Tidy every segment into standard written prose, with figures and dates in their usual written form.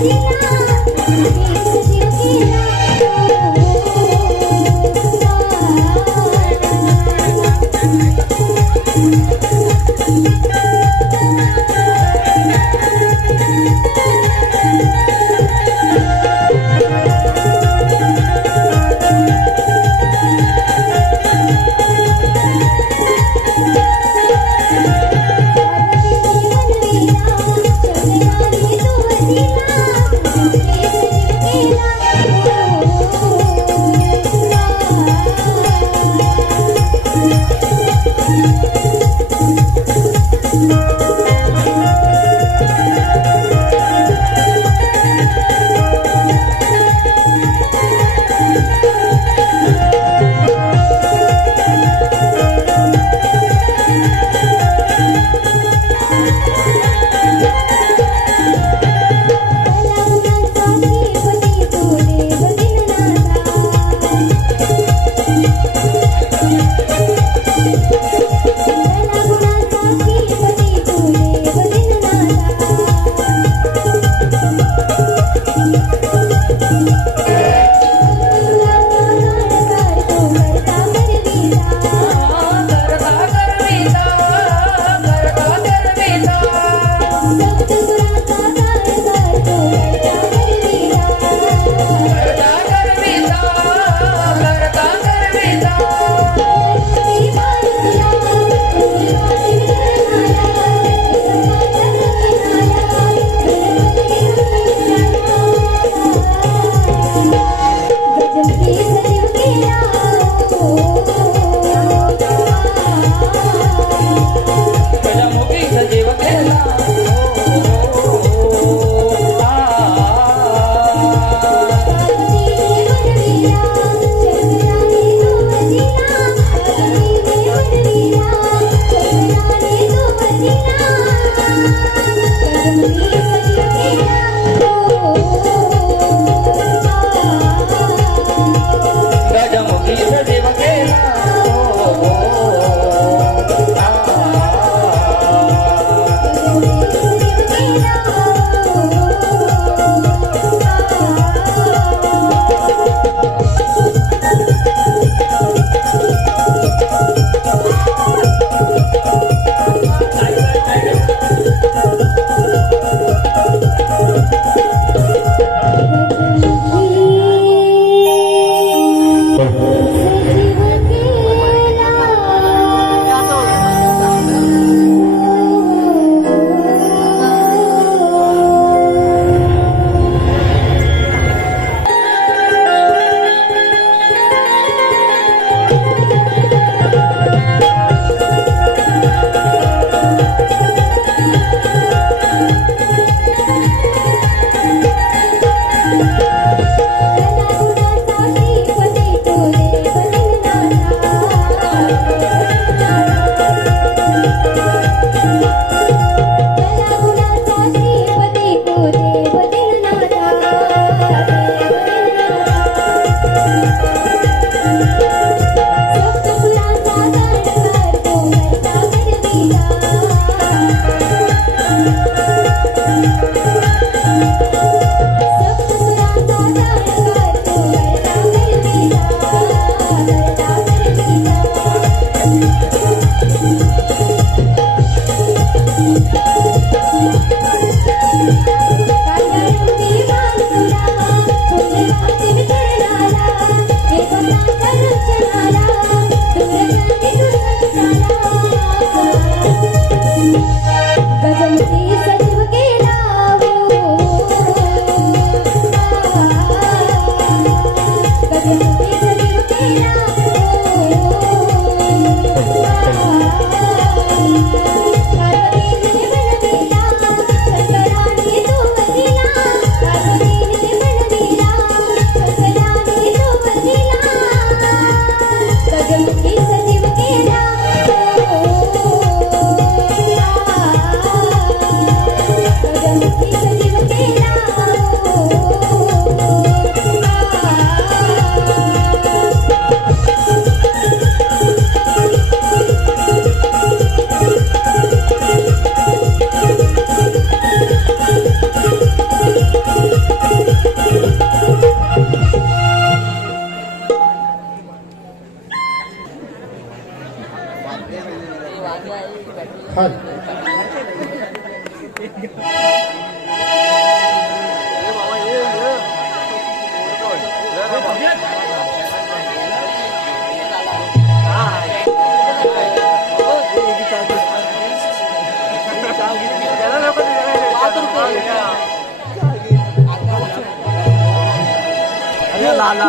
Thank you.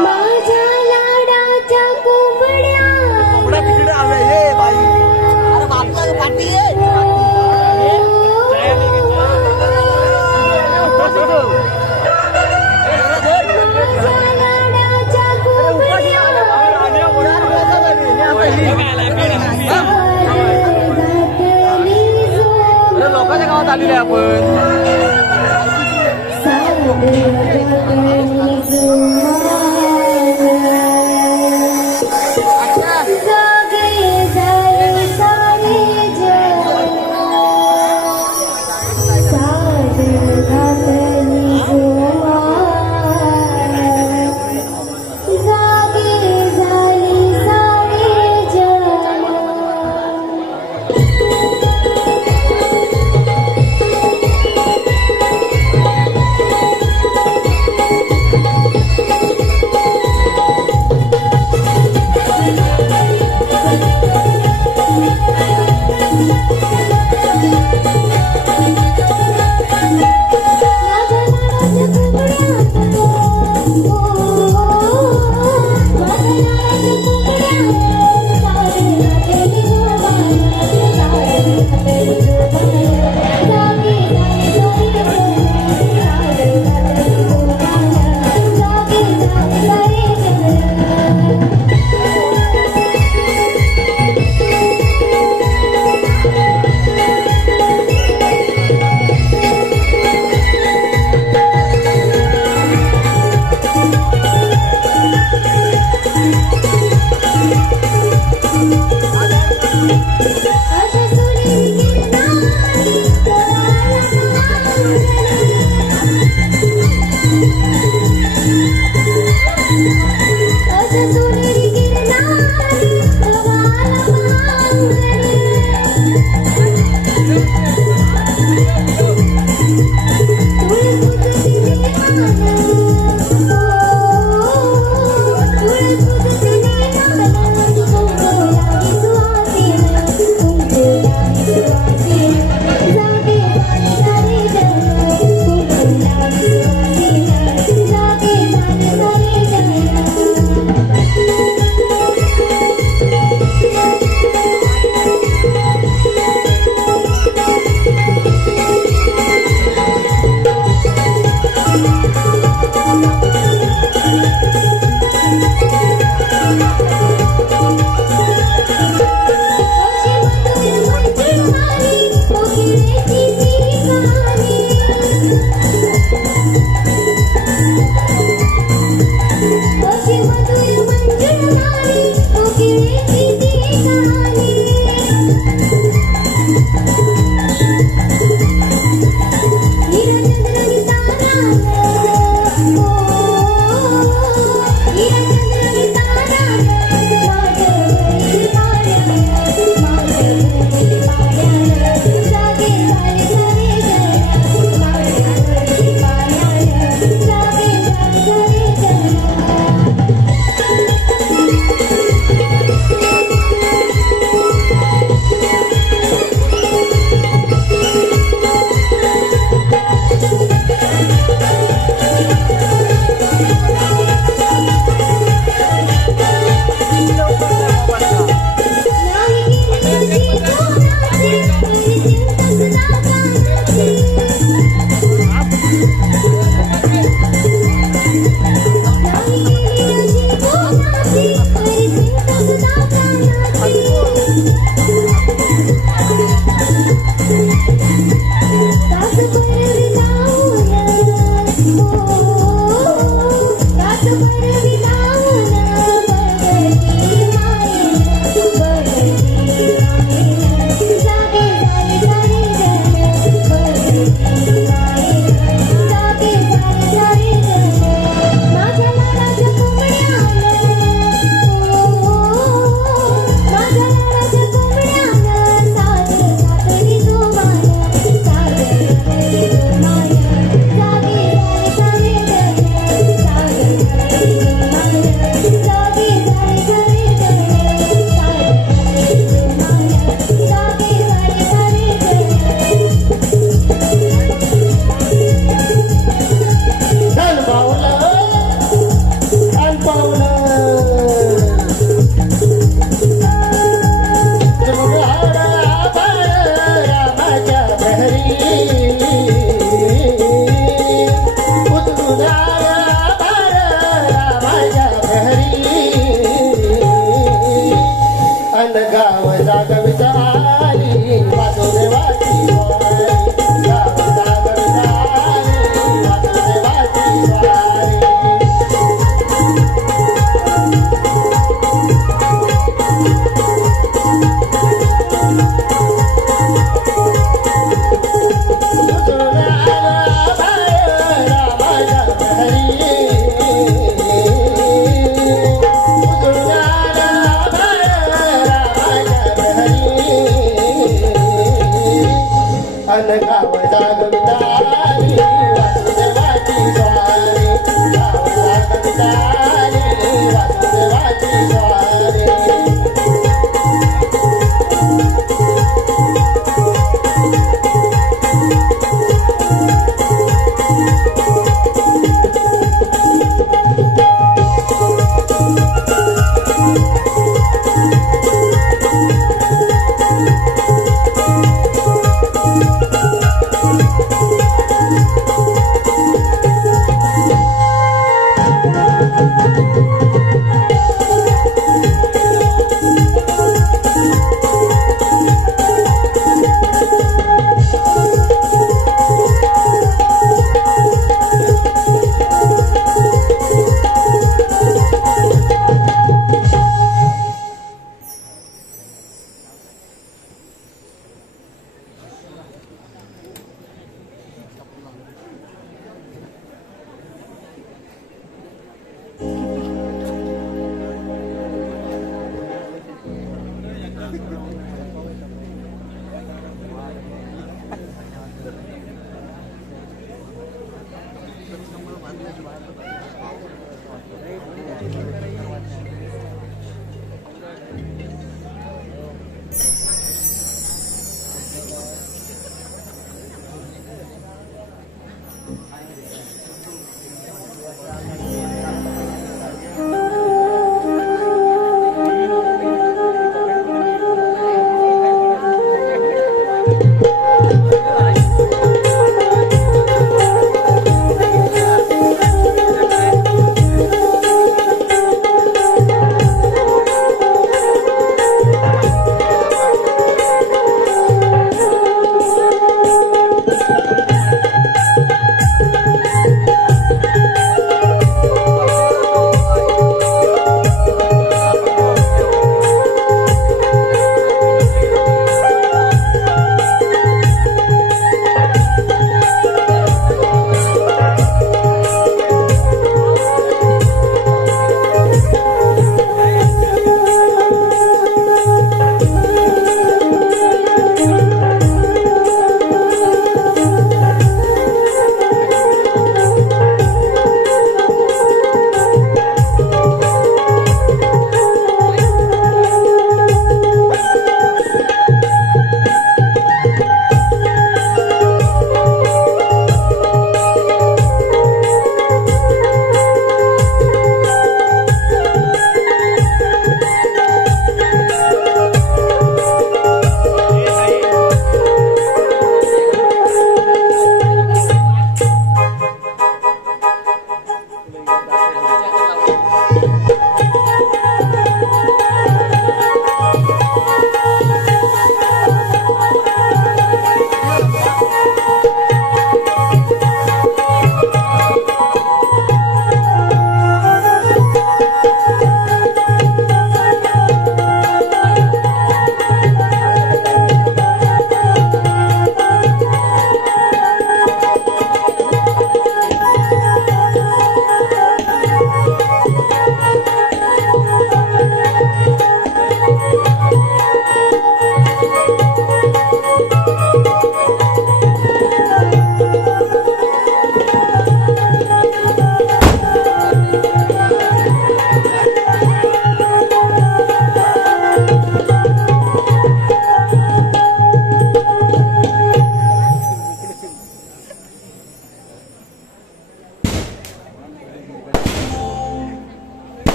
माझ्या लाडाच्या कोंबड्या तिकडे आले हे बाई. अरे बापला पाठी ये. लोकांच्या गावात आलेले आपण.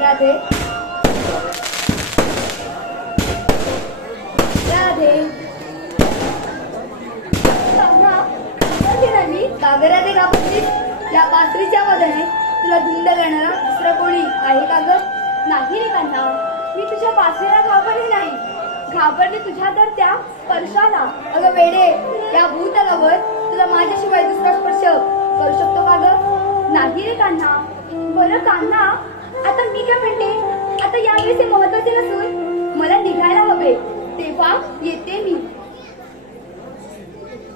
राधे राधे मी कागराधे कापडची या पात्रीच्या मदने तुला धुंद करणारा दुसरा कोणी आहे का ग? नाही रे कान्हा, मी तुझ्या पाचवीला घाबरली नाही, घाबरली तुझ्या तर त्या स्पर्शाला. अगं वेडे, या भूतलावर तुला माझ्याशिवाय दुसरा स्पर्श करू शकतो का ग? नाही रे कान्हा. बरं कान्हा, आता मी काय म्हणते, आता यावेळेस हे महत्वाचे नसून मला निघायला हवे, तेव्हा येते मी.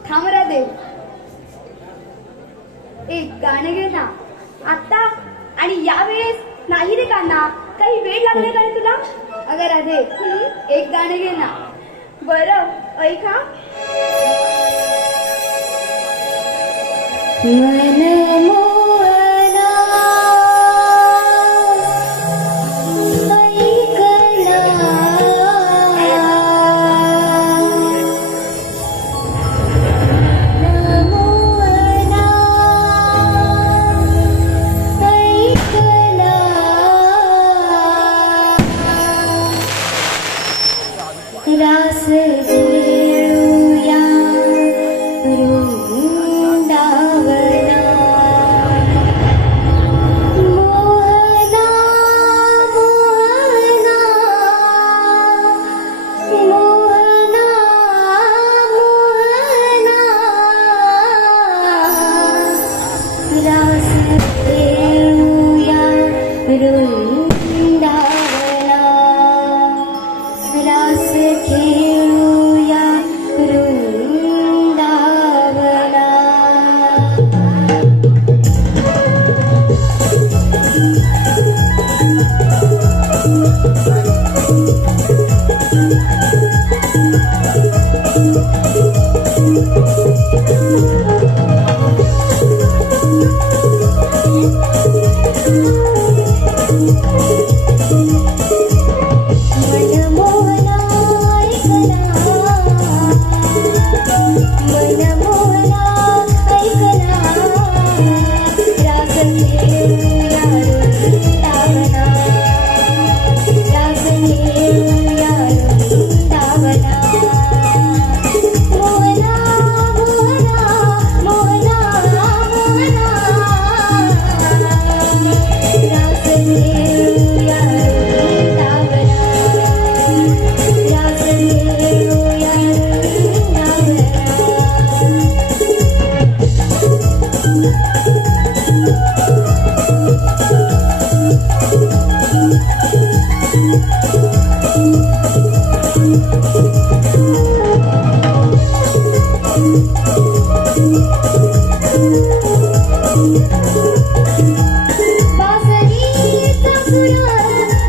थांब राधे, एक गाणं घे ना. आता आणि यावेळेस नाही रे कान्हा, काही वेळ लागले का रे तुला? अगं राधे, एक गाणं घे ना. बरं ऐका. मनमोहना ऐकला मनमोहना ऐकला रास घेऊया वृंदावना मोहना मोहना मोहना मोहना रास घेऊया वृंदावना रास घेऊया वृंदावना. मनमोहना मनमोहना ऐकला रास घेऊया वृंदावना रास घेऊया वृंदावना मोहना मोहना मोहना मोहना रास घेऊया वृंदावना रास घेऊया बासरीचा सुर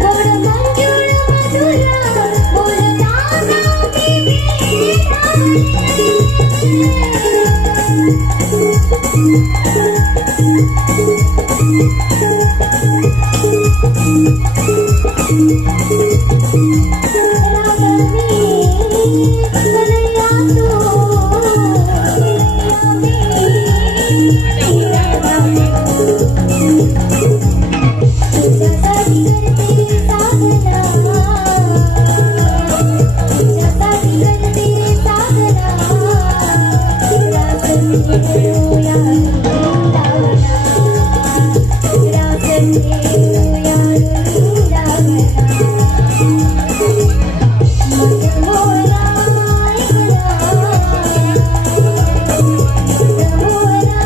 गोड मंजूळ मधुर बोलताना तुझ्यासाठी करते साधना तुझ्यासाठी करते साधना रास घेऊया वृंदावना रास घेऊया वृंदावना मनमोहना ऐकला मनमोहना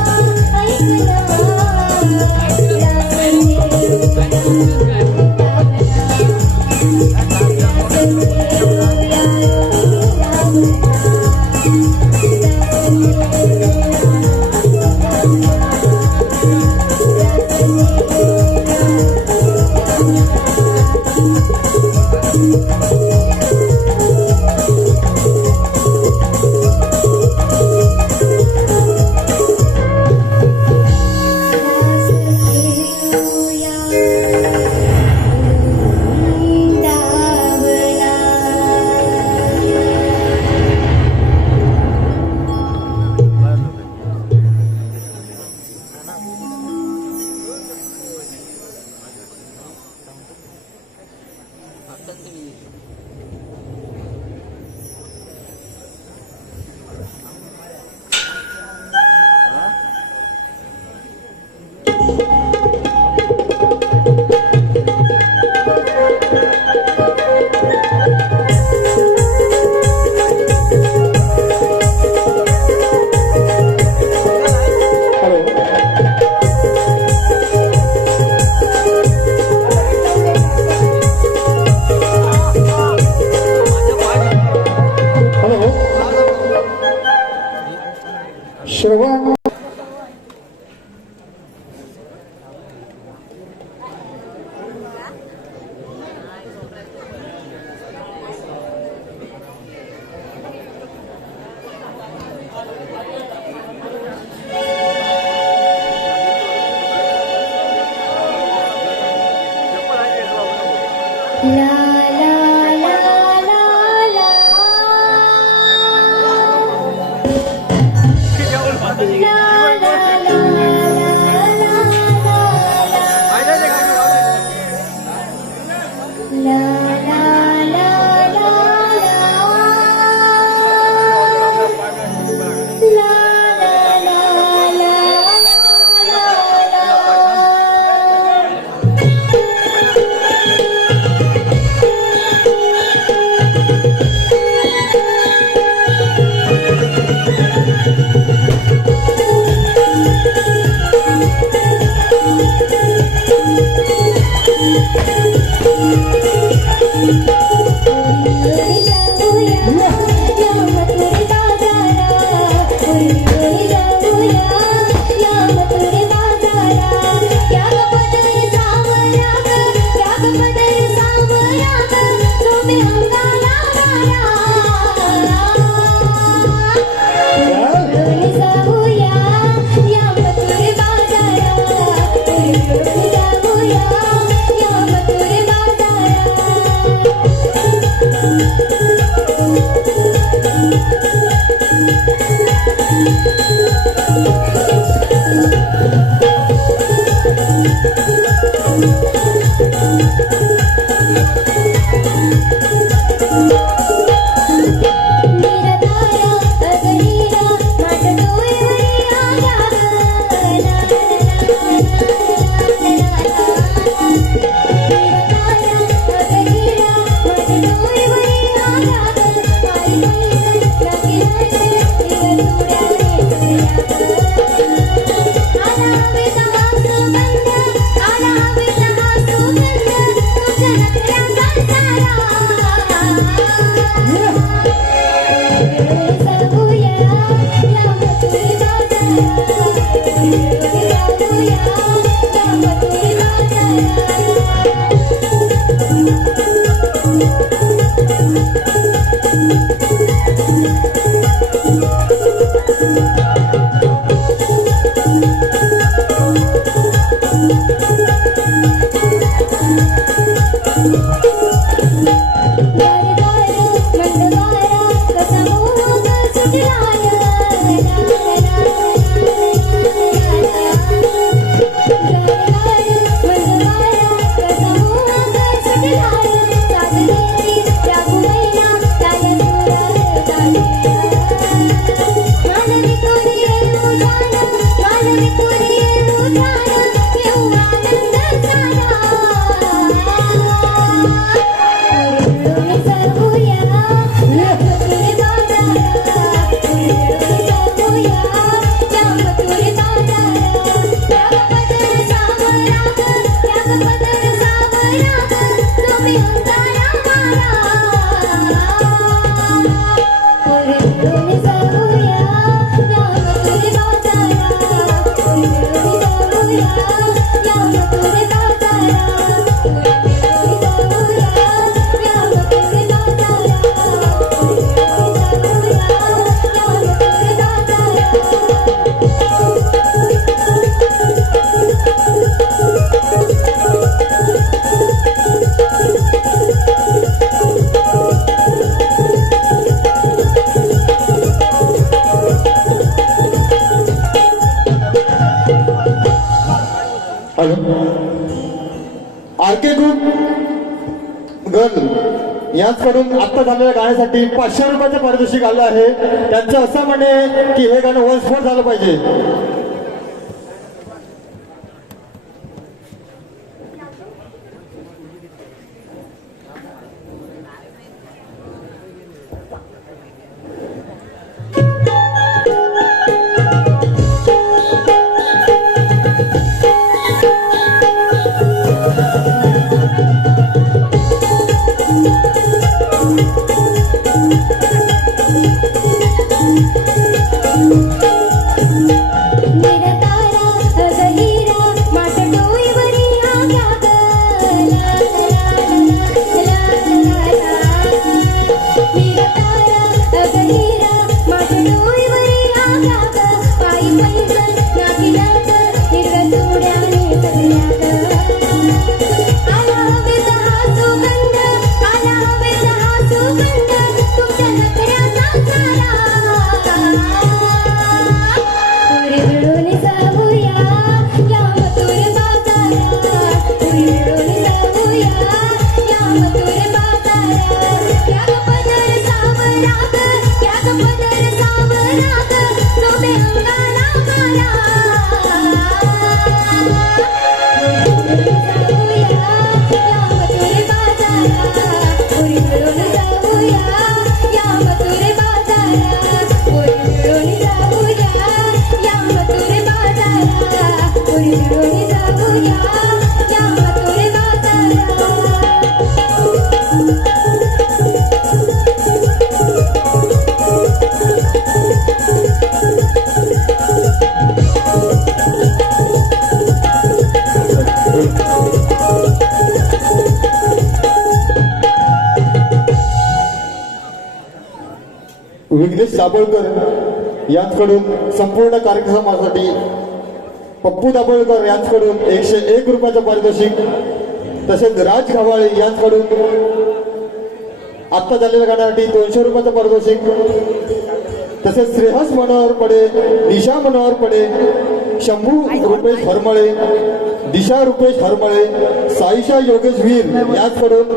ऐकला रास श्रवण आरके ग्रुप गर्ल याचकडून आत्ता झालेल्या गाण्यासाठी 500 रुपयाचं पारितोषिक आलं आहे. त्यांचं असं म्हणे की हे गाणं वंशस्फोट झालं पाहिजे. विघ्नेश दाभोळकर यांच्याकडून संपूर्ण कार्यक्रमासाठी पप्पू दाभोळकर यांच्याकडून 101 रुपयाचं पारितोषिक, तसेच राज खवाळे यांच्याकडून आत्ता झालेल्या गाण्यासाठी 200 रुपयाचं पारितोषिक, तसेच श्रेयस मनोहर पडे, निशा मनोहर पडे, शंभू रुपेश हरमळे, दिशा रुपेश हरमळे, साईशा योगेश वीर याचकडून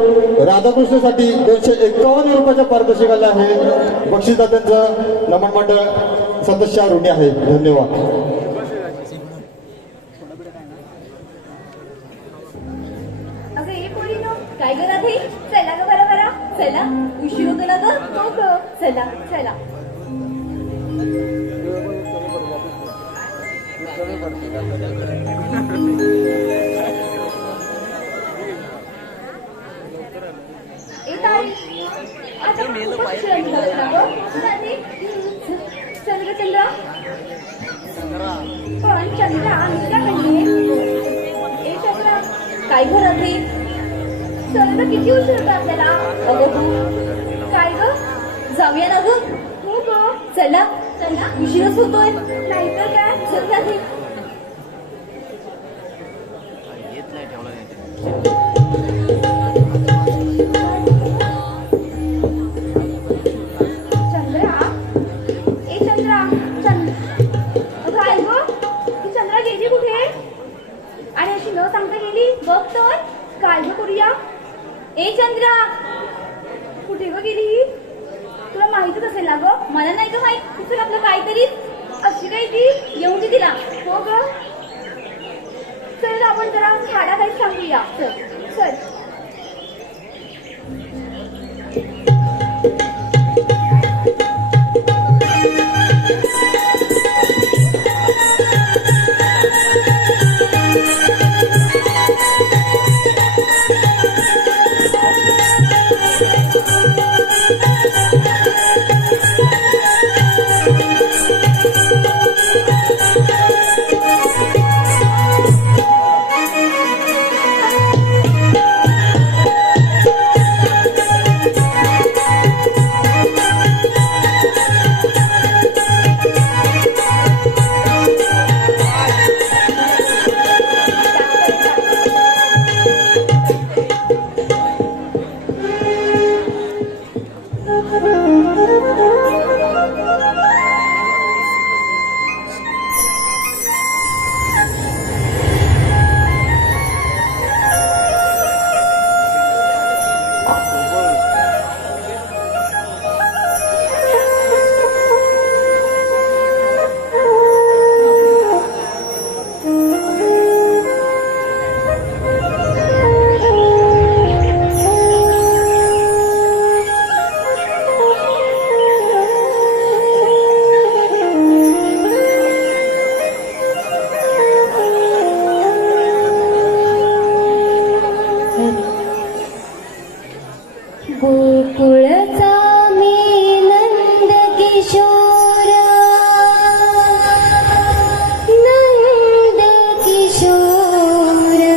राधाकृष्णसाठी 251 रुपयाच्या पारितोषिक आले आहे. बक्षीसदात्यांचं नमन मंडळ सदस्य ऋणी आहे. धन्यवाद. अगं ये पोरीनो, काय करत आहे? चला ग बरा बरा, चला. उशीर होतो ना ग. हो ग, चला चला. ए ताई, आता खूपच शरम झालं ना ग. चालली? चल ग चंद्रा. पण चंद्रा मी काय म्हणते, ए चंद्रा काय घरात आहे? चल ग, किती उशीर होता आपल्याला. अगं तू काय ग, जाऊया ना ग. हो ग, चला चला, उशीरच होतोय. नाहीतर काय, चल जाते. चंद्रा, ए चंद्रा, काय ग, ती चंद्रा गेली कुठे? आणि अशी न सांगता गेली. बघ तर काय ग करूया. ए चंद्रा, कुठे ग गेली? तुला माहितीच असेल ना ग. मला नाही ग माहित. तिचं आपलं काहीतरी अशी काही ती येऊन दे तिला. हो ग, चल आपण जरा झाडा काही सांगूया. चल चल. गोकुळचा मी नंद किशोरा, नंद किशोरा.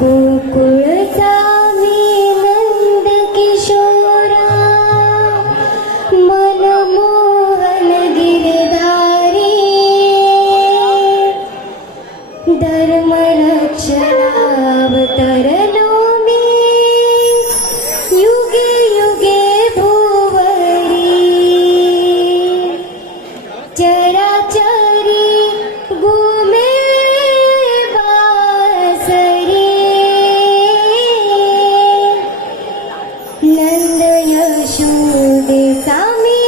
गोकुळचा मी नंद किशोरा, मनमोहन गिरधारी. धर्मरक्षणावतरलो मी युगे युगे भुवरी. चराचरी गुमे वासरी. नंद यशोदे सामी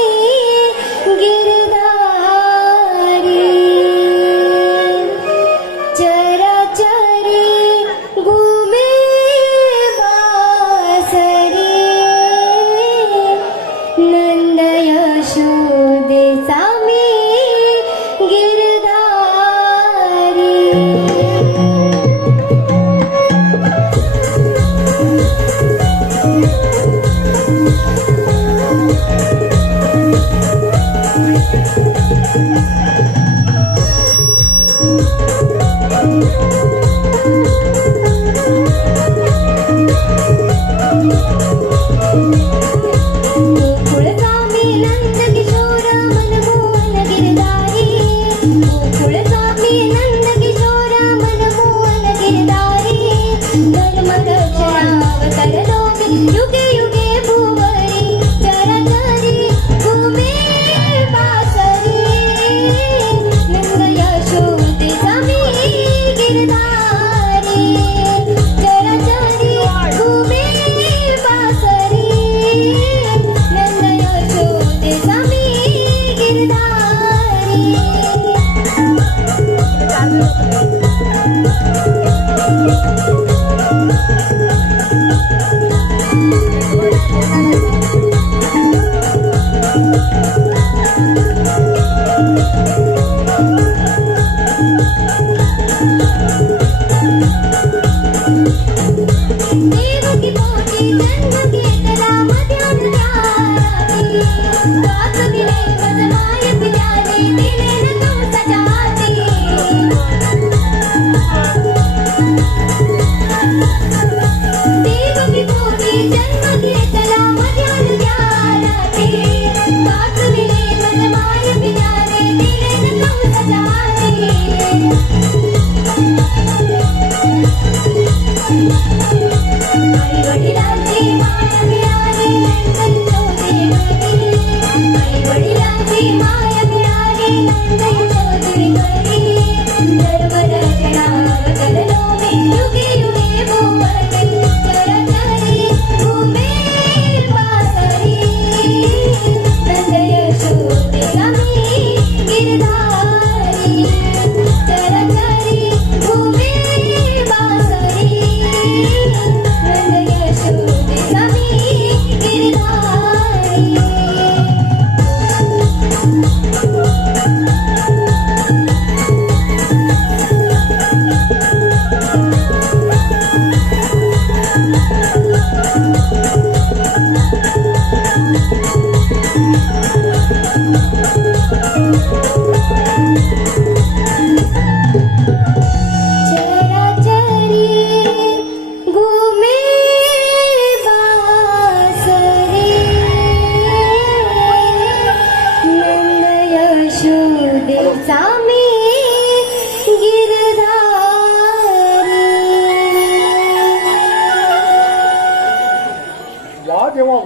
गिरधारी. चराचरी गुमे वासरी. नंद यशोदे सामी गिरधारी. गोकुळचा मी नंद किशोरा, मनमोहन गिरधारी. गोकुळचा मी नंद किशोरा, मनमोहन गिरधारी. धर्मरक्षणावतरलो मी युगे युगे भुवरी. चराचरी गुमे वासरी. नंद यशोदे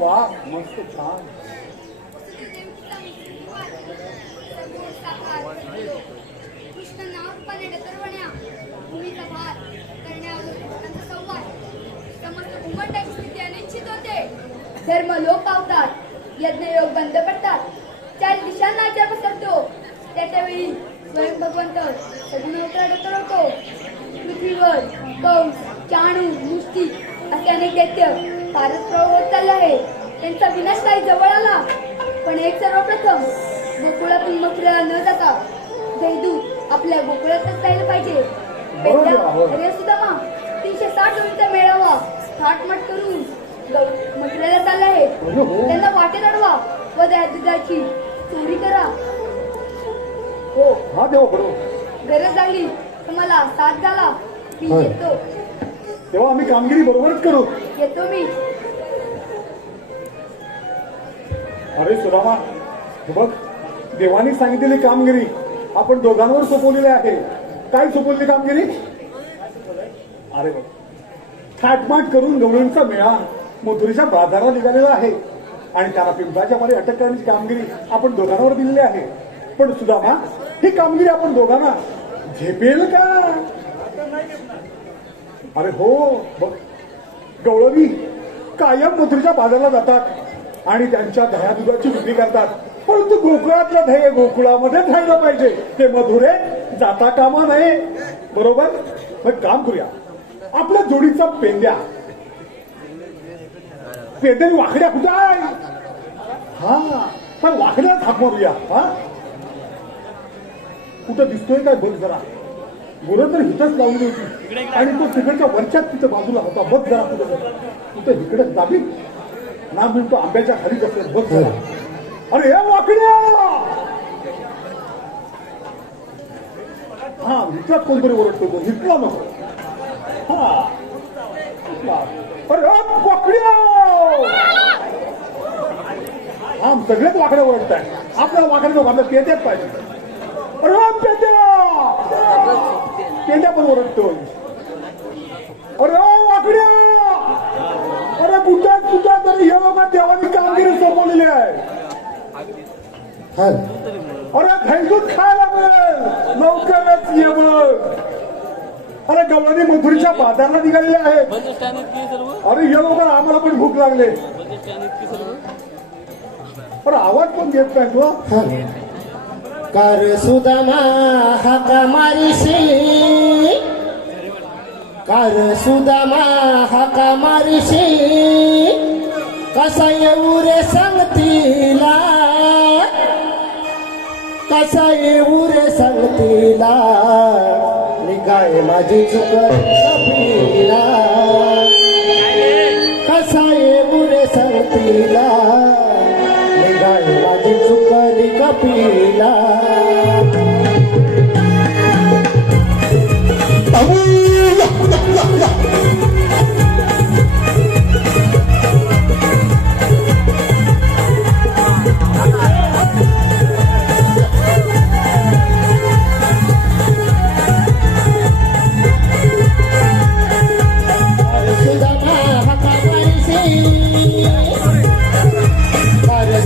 वा मस्त छान. कृष्ण नावाप्रमाणे डतरवण्या भूमीचा भार करण्यावर त्यांचा संवाद समस्त उमंडाची स्थिती अनिश्चित होते. धर्म लोप पावतात, यज्ञयोग बंद पडतात, चार दिशांना आचार पसरतो. त्यावेळी स्वयं भगवंत सगुणोत्तर डतरवतो. पृथ्वीवर कंस, चाणू, मुष्टी असे अनेक दैत्य फारच प्रबळ होत चालले आहे. त्यांचा विनाश काही जवळ आला. पण एक सर्वप्रथम गोकुळातून मथुरेला न जाता जयदूत आपल्या गोकुळातच राहिलं पाहिजे. अरे सुदामा 360 जोडीचा मेळावा थाटमाट करून मथुरेला चालले आहे. त्यांना वाटेत अडवा व त्या दुधाची चोरी करा. हो हा देवा बरोबर. गरज लागली तर मला साथ घाला. मी येतो. तेव्हा आम्ही कामगिरी बरोबरच करू. येतो मी. अरे सुदामा हे बघ, देवानी सांगितलेली कामगिरी आपण दोघांवर सोपवलेली आहे. काय सोपवली कामगिरी? अरे बघ, थाटमाट करून गवळींचा मेळा मथुरेच्या बाजाराला निघालेला आहे आणि त्याला पिंपळाच्या मध्ये अटक करण्याची कामगिरी आपण दोघांवर दिलेली आहे. पण सुदामा ही कामगिरी आपण दोघांना झेपेल का? अरे हो बघ, गवळणी कायम मथुरेच्या बाजाराला जातात आणि त्यांच्या दह्या दुधाची विक्री करतात. परंतु गोकुळातलं ध्येय गोकुळामध्येच राहिलं पाहिजे. ते मथुरे जाता कामा नये. बरोबर? मग काम करूया, आपल्या जोडीचा पेंद्या वाकड्या कुठं आहे? हा पण वाकड्या हाक मारूया. हा कुठं दिसतोय काय बघ जरा. गुरं तर हिथंच लावली होती आणि तो तिकडच्या वरच्याच तिच्या बाजूला होता. बघ जरा कुठं इकडे दाबी ना मिळतो आंब्याच्या खाली बसले. बघ जरा. अरे हे वाकड्या. हा हिथलाच कोणतरी ओरडतो. तो हिथला नको. हा अरे वाकड्या. हा सगळेच वाकड्या ओरडत आहे. आपल्याला वाकड्या नको, आपल्याला पेट्याच पाहिजे. अरे पेंड्या पण ओरडतोय. अरे वाकड्या. अरे कुठं तरी हे बाबा देवानी कामगिरी सोपवलेली आहे. अरे धैर्यूत खायला मिळेल लवकरच ये बघ. अरे गवळणी मथुरीच्या बाजारला निघालेले आहेत. अरे ये लवकर, आम्हाला पण भूक लागले. अरे आवाज पण देत नाही तू. कर सुदामा हाका मारिशी, कर सुदामा हाका मारिशी, कसा येऊ रे संगतीला, कसा येऊ रे संगतीला, निघाय माझी चुक कपिला, कसा येऊ रे संगतीला, निघाय माझी चुकली कपिला. Para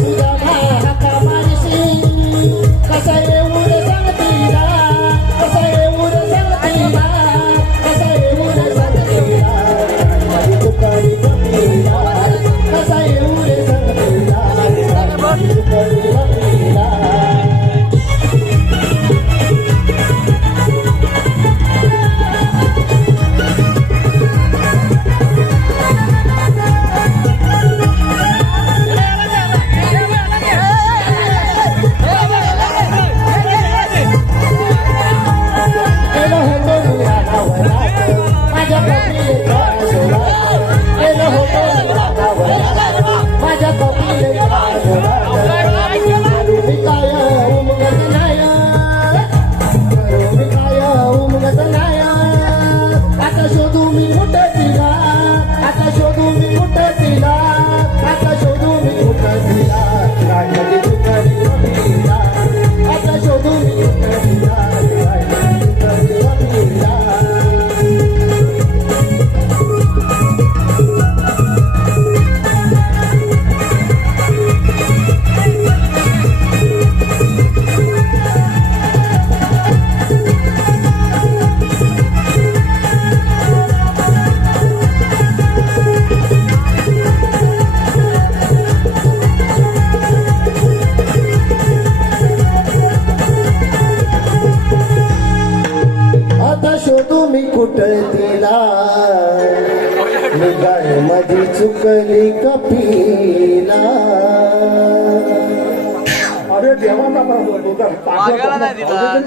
वाघाला नाही दिला.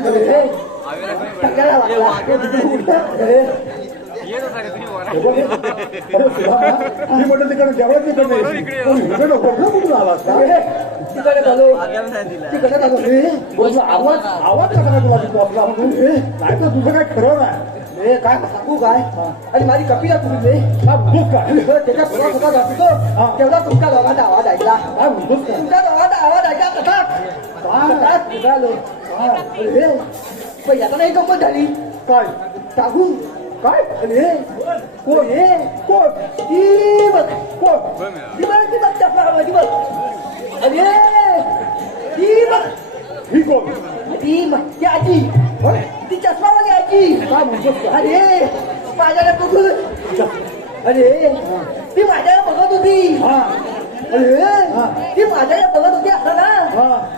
टाकायला लागला. येत होता का तुम्ही वर? अरे सुधामा, मी म्हटलं तिकडे जेवढं तिकडे इकडे कुठून आलास का? तिकडे झालो वाघाला नाही दिला. तिकडे झालो बोललो, आवाज कसा तुला तिथं आपला म्हणून नाही तर तुझं काय खरं नाही. ए काय सांगू काय आणि माझी कपिला तुम्ही काय म्हणतोस काय? त्याच्या स्वतः जातो तेवढा तुमच्या दोघांचा आवाज ऐकला काय म्हणतोस काय? तुमच्या दोघांचा आवाज ऐकला तसाच निघालो पण याचा नाही गंमत झाली काय टाकू काय अरे कोण हे कोण ती बघ कोण ती बघ चष्मा माझी बघ अरे ती बघ ही कोण ती आजी ती चष्मावाली आजी काय म्हणतोस काय? अरे माझ्याला बघून अरे ती माझ्याला बघत होती हा अरे ती माझ्याला बघत होती असं ना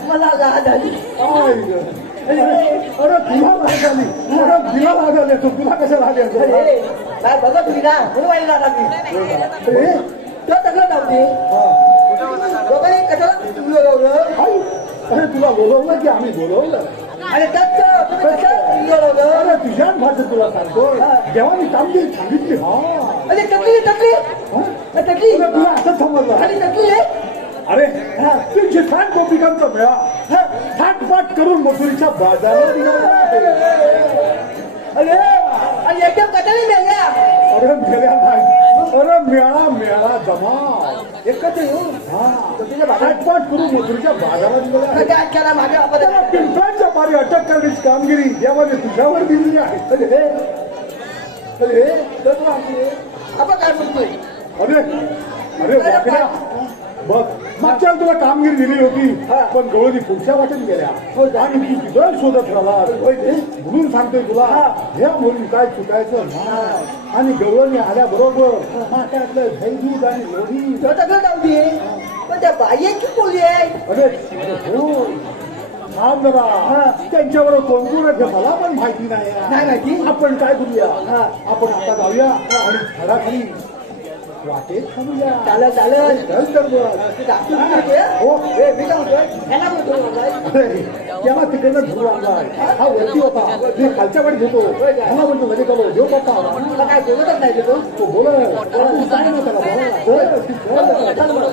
मला लाज आली काय ग? अरे तुला लाग आली. अरे तिला लाग आली तर तुला कसं लाग आली? अरे काय बघत होती ना म्हणून माझी लाज आली अरे तो तसं नव्हते दोघांनी कशाला बोलवलं आई, अरे तुला बोलवलं की आम्ही बोलवलं? अरे त्यात तुम्ही कशाला बोलवलं अरे तुझ्याच भाषेत तुला सांगतो जेव्हा मी कामगिरी सांगितली अरे टकली टकली टकली तुला तुला असं समजलं आणि टकली आहे अरे तुझे छान गोपिकांचा मेळा थाटपाट करून मथुरीच्या बाजारात निघाला आहे. अरे आणि एकदम कटाने मेल्या अरे मेळ्या नाही, अरे मेळा जमा एकत्र येऊन हा थाटपाट करून मथुरीच्या बाजारात निघाला आहे. काय केला माझ्या त्याला अबद्दल पिंपळाच्या पारी अटक करण्याची कामगिरी देवाने तुझ्यावर दिलेली आहे. अरे आपण काय म्हणतोय अरे वाकड्या बघ मागच्या वेळी तुला कामगिरी दिली होती पण गवळणी पुढच्या वाटेत गेल्या आणि तू तिथं शोधत राहिला म्हणून सांगतोय तुला हे म्हणून काय चुकायचं नाही. आणि गवळणी आल्याबरोबर माट्यातलं धैर्य आणि लोणी टकलं नव्हती पण त्या बाईची बोली आहे अरे हो थांब जरा त्यांच्याबरोबर कोण कोण आहे ते मला पण माहिती नाही नाही माहिती? आपण काय करूया आपण आता जाऊया आणि झाडाखाली वाटेत थांबूया चालेल चालेल चल तर बघ. हो मी काय म्हणतोय ह्याला म्हणतोय अरे, त्याला तिकडनं धुरू आणलाय हा वरती होता मी खालच्या वाट घेतो ह्याला म्हणतो म्हणजे कलो देव बाप्पा मला काय बोलतच नाही तो तो बोल काय ना त्याला बोलायला. चाल बरं.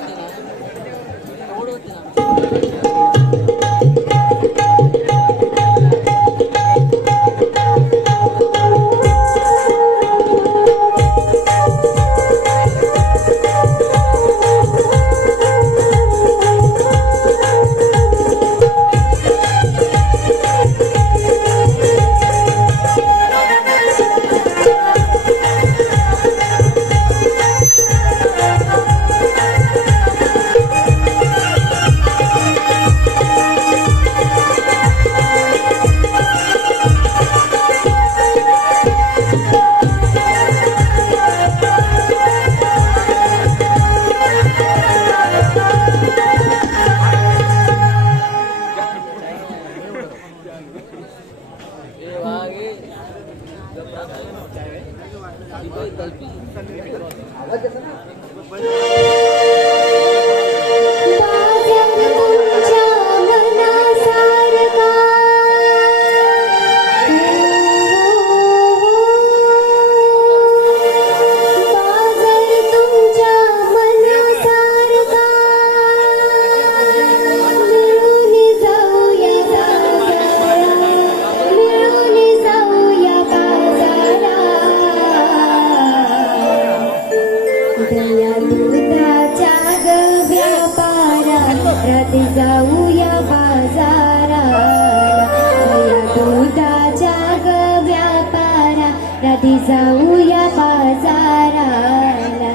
जाऊया बाजाराला दुधाच्या ग व्यापारा राधी जाऊया बाजाराला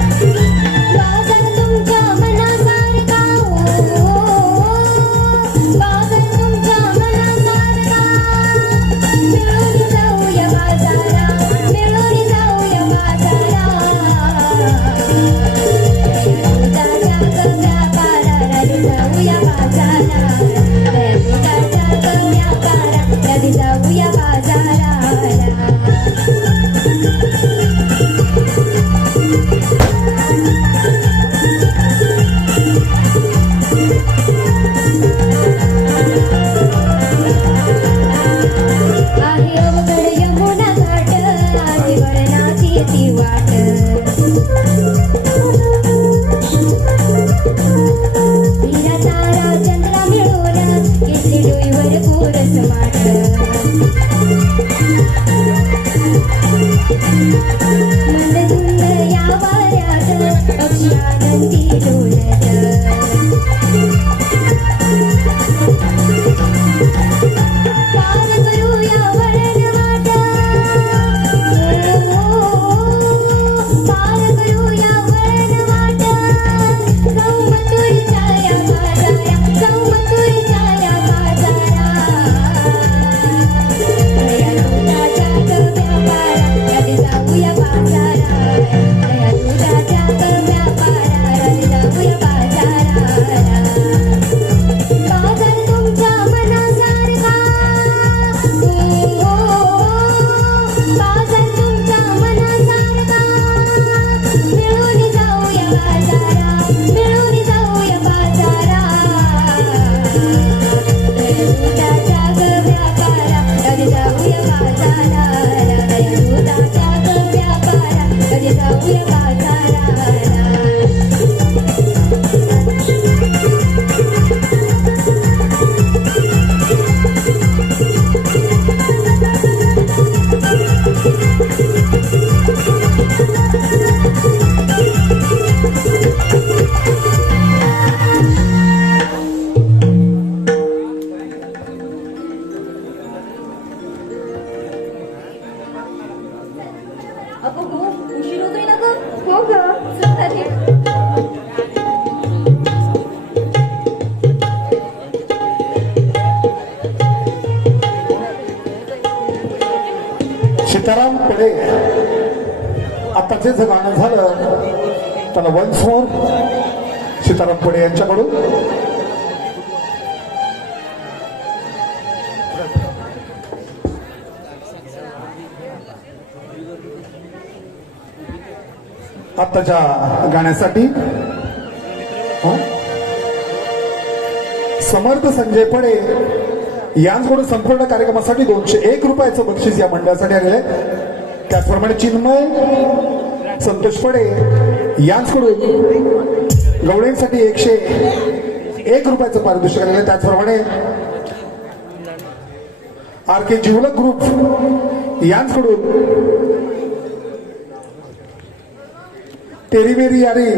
बाजार तुमच्या मनासारखा बाजार तुमच्या मनासारखा मिळून जाऊ ती वाट हिरा तारा चंद्रा मिळवला केसरी डोईवर कोरस माट मंदधुंद या वाऱ्यात पक्षी आनंदी डोलत पार करूया वळण वाट पार करूया वळण वाट जाऊ मथुरीच्या या बाजारा जाऊ मथुरीच्या या बाजारा दया दुधाच्या व्यापारा कधी जाऊया बाजारा दया दुधाच्या व्यापारा कधी जाऊया बाजारा बाजार तुमच्या मनासारखा बाजार तुमच्या मनासारखा मिळून जाऊया बाजारा मिळून जाऊया बाजारा दया दुधाच्या व्यापारा कधी जाऊया बाजारा दया दुधाच्या व्यापारा कधी जाऊया बाजारा अगं हो उशीर होतोय ना ग हो ग चल आधी. सीताराम पडे आता जे गाणं झालं त्याला वन्स मोर सीताराम पडे यांच्याकडून आत्ताच्या गाण्यासाठी समर्थ संजय पडे यांच्याकडून संपूर्ण कार्यक्रमासाठी 201 रुपयाचं बक्षीस या मंडळासाठी आलेलं आहे. त्याचप्रमाणे चिन्मय संतोष पडे यांच्याकडून गवळींसाठी 101 रुपयाचं पारितोषिक आलेलं आहे. त्याचप्रमाणे RK जिवलक ग्रुप यांच्याकडून तेरी मेरी यारी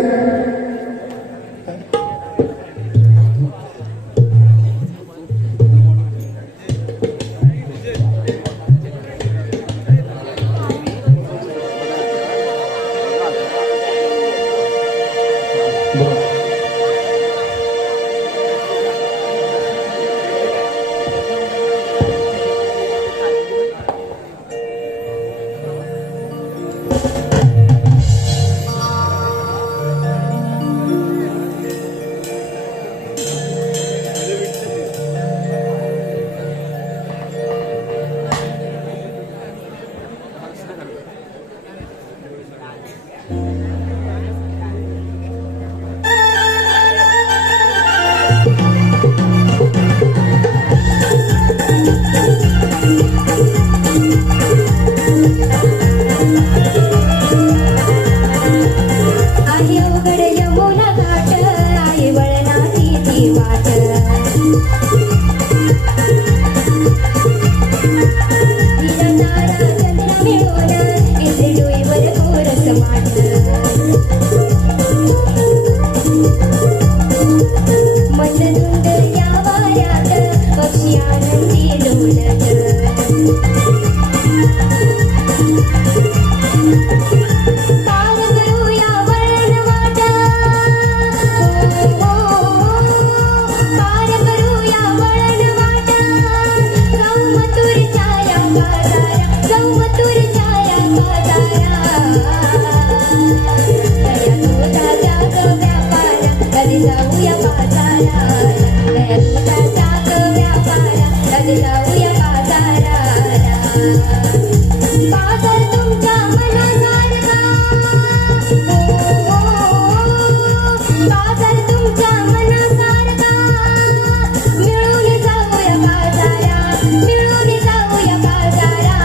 मिळून जाऊया बाजारा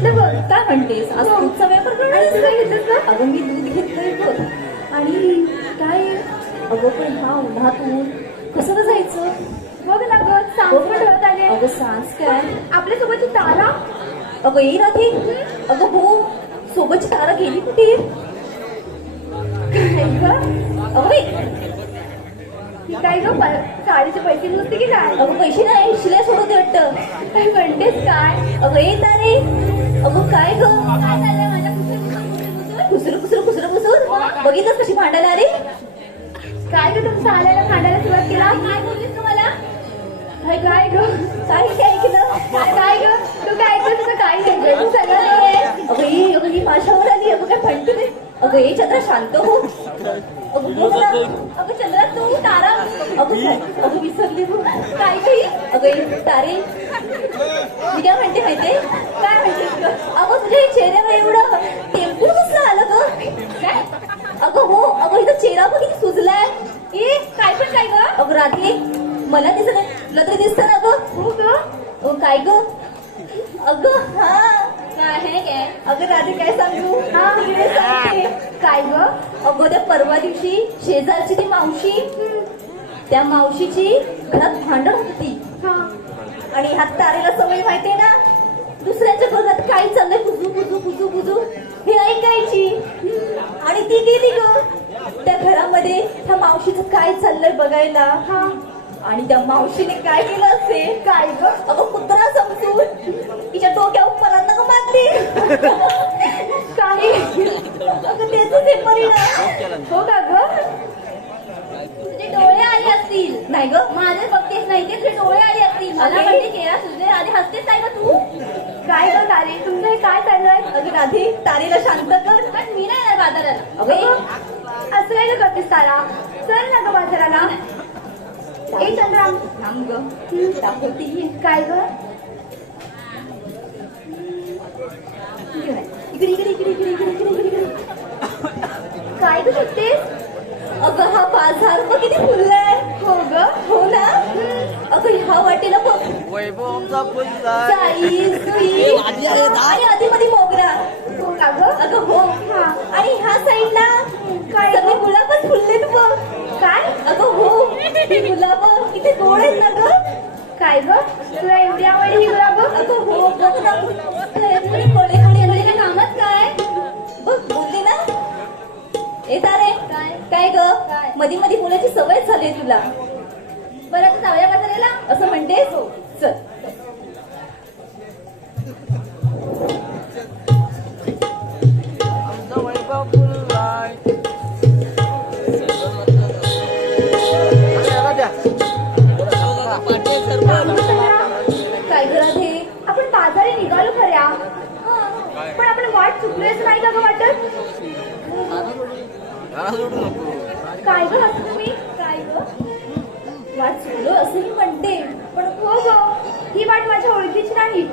घेतलं बघ. काय म्हणतेस आज दूधचा व्यापार आणि करणार तू काय घेतलंस बघ? अगं मी दूध घेतलंय बघ. आणि काय अगं पण ह्या उन्हातून कसं ग जायचं? बघ ना ग, सांग पण ठरत आले. अगं सांस काय? आपल्यासोबतची तारा. अगं ये राधी. अगं हो, सोबतची तारा गेली कुठे? काय ग? अगं बाई, ती काय ग, साडीचे पैसे नुसते की काय? अगं पैसे नाही, शिलाई सोडवते वाटतं. काय म्हणतेस काय? अगं ये तारे. अगं काय ग? काय चाललंय माझ्या खुसर बघितलंस कशी भांडायला आली? काय ग तुमचं आल्याला खांडायला सुरुवात केला? काय बोललीस तू मला? काय ग? काय काय ऐकलं? काय ग? तू काय ऐकलं? तुझं काय ऐकलं? तू सगळं नाहीये. अगं ही माझ्यावर आली. अगं काय म्हणते ते? अगं ये चंद्रा शांत हो. अगं बोल ना. अगं चंद्रा, तू तारा. अगं विसरली तू. काय काही? अगं ये तारे, मी काय म्हणते माहितीये? काय म्हणते? अगं तुझ्या चेहऱ्यावर एवढं टेम्पल कसलं आलं ग? काय? अगं हो, अगं इथं चेहरा बघ किती सुजलाय. ए, काय पण काय ग? अगं राधी, मला दिसत नाही, तुला तरी दिसतं ना ग? हो ग? अगं काय ग? अगं हा काय आहे काय? अगं राधी काय सांगू? हा, इकडे सांगते. काय ग? अगं त्या परवा दिवशी शेजारची ती मावशी, त्या मावशीची घरात भांडण होती. हा. आणि ह्या तारेला सवय माहितीये ना, दुसऱ्याच्या घरात काय चाललंय बुजू हे ऐकायची. आणि ती गेली ग त्या घरामध्ये त्या मावशीचं काय चाललंय बघायला. हा. आणि त्या मावशीने काय केलं असेल? काय ग? अगं कुत्रा समजून तिच्या डोक्यावर परांना ग मारली. काय? अगं त्याच हे परिणाम. हो का ग? तुझे डोळे आले असतील. नाही ग, माझे बघतेच नाही ते, तुझे डोळे आले असतील. मला अरे. म्हणते चेहरा तुझे आधी हसतेच काय ग तू? काय ग तारे, तुमचं हे काय चाललंय? अगं राधी, तारेला शांत कर. पण मी नाही येणार बाजाराला. अगं असं काय ग करतेस तारा? चल ना ग बाजाराला. ए चंद्रा, थांब ग, दाखवते. काय ग? इकडे. काय ग करतेस? अगं हा बाजार बघ किती फुललाय. हो ग? हो ना? अगं ह्या वाटेला बघ, वैभवचा फुलला जाई, जुई, आधी आहे ना? आणि आधीमध्ये मोगरा. हो का ग? अगं हो. हा. आणि ह्या साईडला काय सगळे ग? गुलाबच फुललेत बघ. काय? अगं हो, ही गुलाब किती गोड आहेत ना ग. काय ग? तुला एवढी आवडली ही गुलाब? अगं हो, बघ ना. कोणी कामच काय? बघ बोलली ना. ए तारे, काय ग? काय? मधी मुलाची सवय झाली तुला. बरं आता जाऊया बाजाराला? असं म्हणतेस? चल. आमचा वैभव फुललाय. काय करत हे? आपण बाजारी निघालो खऱ्या, पण आपण वाट चुकलोय असं नाही का ग वाटत? सोडू नको. काय ग असं तुम्ही? काय ग? वाट चुकलो असंही म्हणते, पण हो ग, ही वाट माझ्या ओळखीची नाही.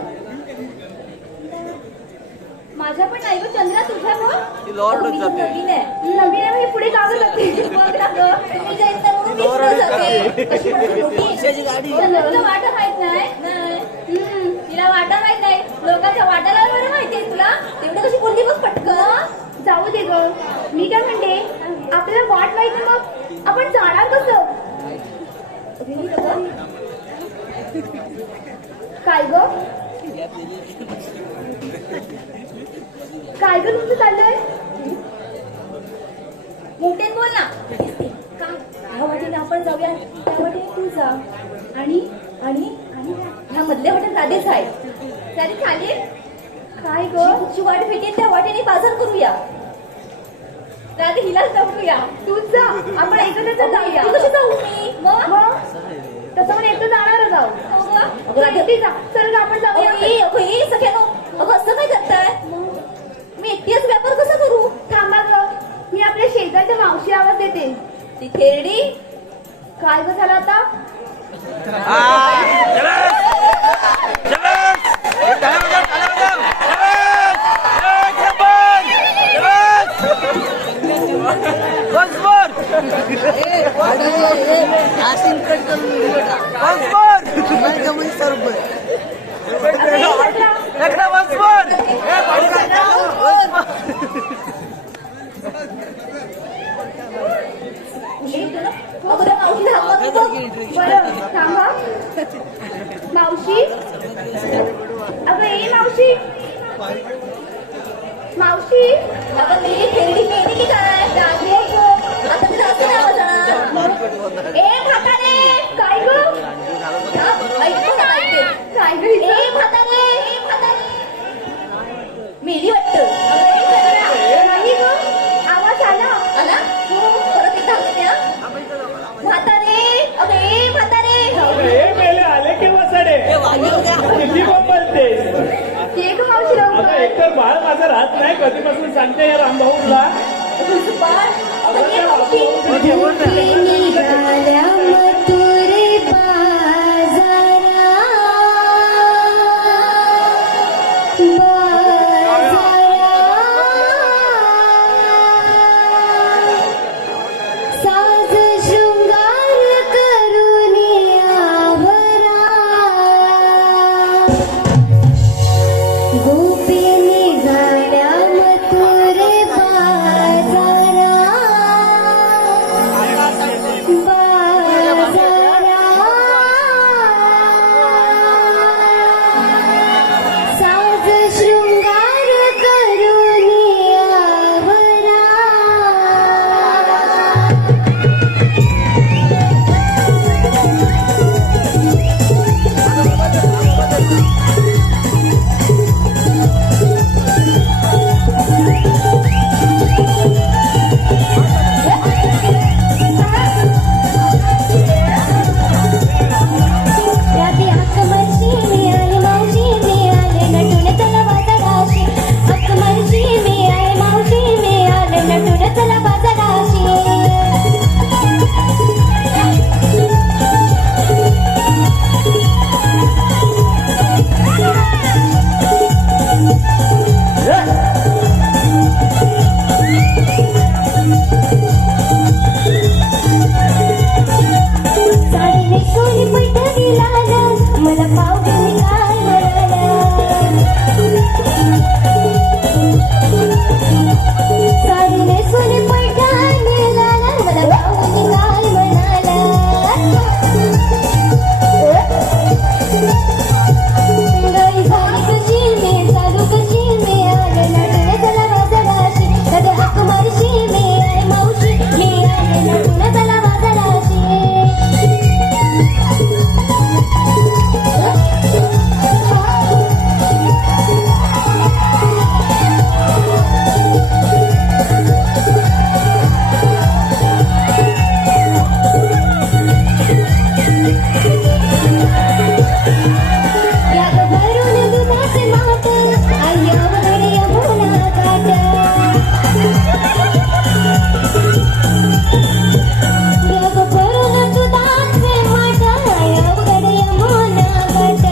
माझ्या पण नाही ग चंद्रा, तुझ्या ग? ती लॉर्डच मी जाते. नवीन आहे. नवीन आहे, मी पुढे गावं जाते. बघ ना ग, तुम्ही जायचं तर म्हणून मी पुढे जाते. कशी म्हणते मोठी? रिक्षाची गाडी. चंद्रा, तुला वाटा माहित नाही? नाही. तिला वाटा माहित नाही, लोकांच्या वाटाला बरं माहितीये तुला. तेवढं कशी बोलली बघ पटकन. जाऊ दे ग, मी काय म्हणते, आपल्याला वाट माहिती मग आपण जाणार कसं? काय ग? काय ग तुमचं चाललंय? मोठ्यात बोल ना. ह्या वाटेने आपण जाऊया, त्या वाटेने तू जा. आणि आणि ह्या मधल्या वाटेत राधेच आहे. त्याने खाली काय ग? पुढची वाट भेटेल त्या वाटेने बाजार करूया. राधे हिलाच जाऊया. तूच जा, आपण एकत्रच जाऊया. तू कशी जाऊ मी? मग तसं पण एकटं जाणार जाऊ. अगं राधे, एकटी जा. चल ग, आपण जाऊया. अगं ये सगळ्यांनो. अगं असं काय करताय? मी एकटीच व्यापार कसा करू? थांबा ग, मी आपल्या शेजारच्या मावशी आवाज देते. ती थेरडी. काय ग झालं आता? बस मावशी अगं मी खेळली मेली की काय लागली आहे गं. आता तिला असं नाही बसणार. ए म्हातारे काय गं? ऐकू ना ऐकते. काय गं हिचं? ए म्हातारे मेली वाटतं. नाही गं. आवाज आला. आला परत एकदा हसते हा. म्हातारे अगं ए म्हातारे हे मेले आले की वसाडे किती पण बोलतेस ये गं मावशी आता लवकर. एकतर बाळ माझं राहत नाही कधीपासून सांगते या रामभाऊला अगं ये मावशी निघाल्या मथुरे बाजारा साज शृंगार करून आवरा गोपी निघाल्या मथुरे बाजारा साज शृंगार करून आवरा राधी अकबरची मिळाली मावशी मिळाले नटून चला बाजाराशी अकबरची मिळाली मावशी मिळाले नटून चला बाजाराशी साडीने सोनी पैठणी लाल मला पावडे काय म्हणाला साडीने सोनी पैठणी लाल मला पावडे काय म्हणाला गई झाली कशी मी चालू कशी मी आले नटून चला बाजाराशी कधी हाक मारशी मी आले मावशी मी आले नटून चला बाजाराशी याग भरून दुधाचे माठ आय्यावर यमुना काठ याग भरून दुधाचे माठ आय्यावर यमुना काठ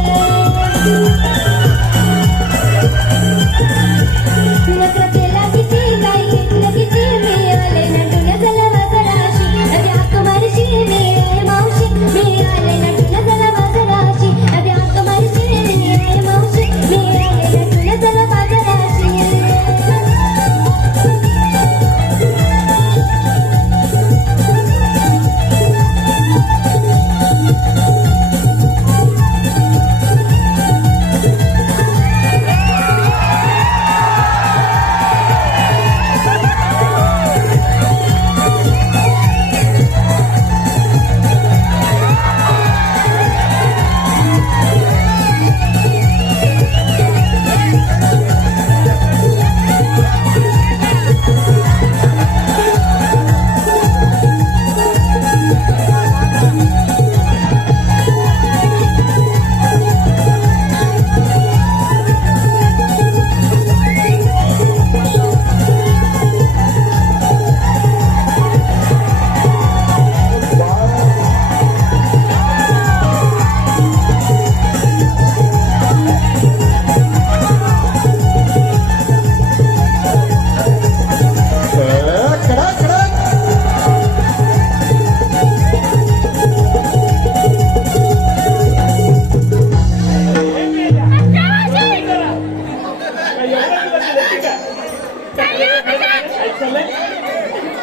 नखरा केला किती काही घेतलं किती मी आले नटून चला बाजाराशी नदी हाक मारशी मी आले मावशी मी आले नटून चला बाजाराशी नदी हाक मारशी मी आले मावशी मी आले नटून चला बाजाराशी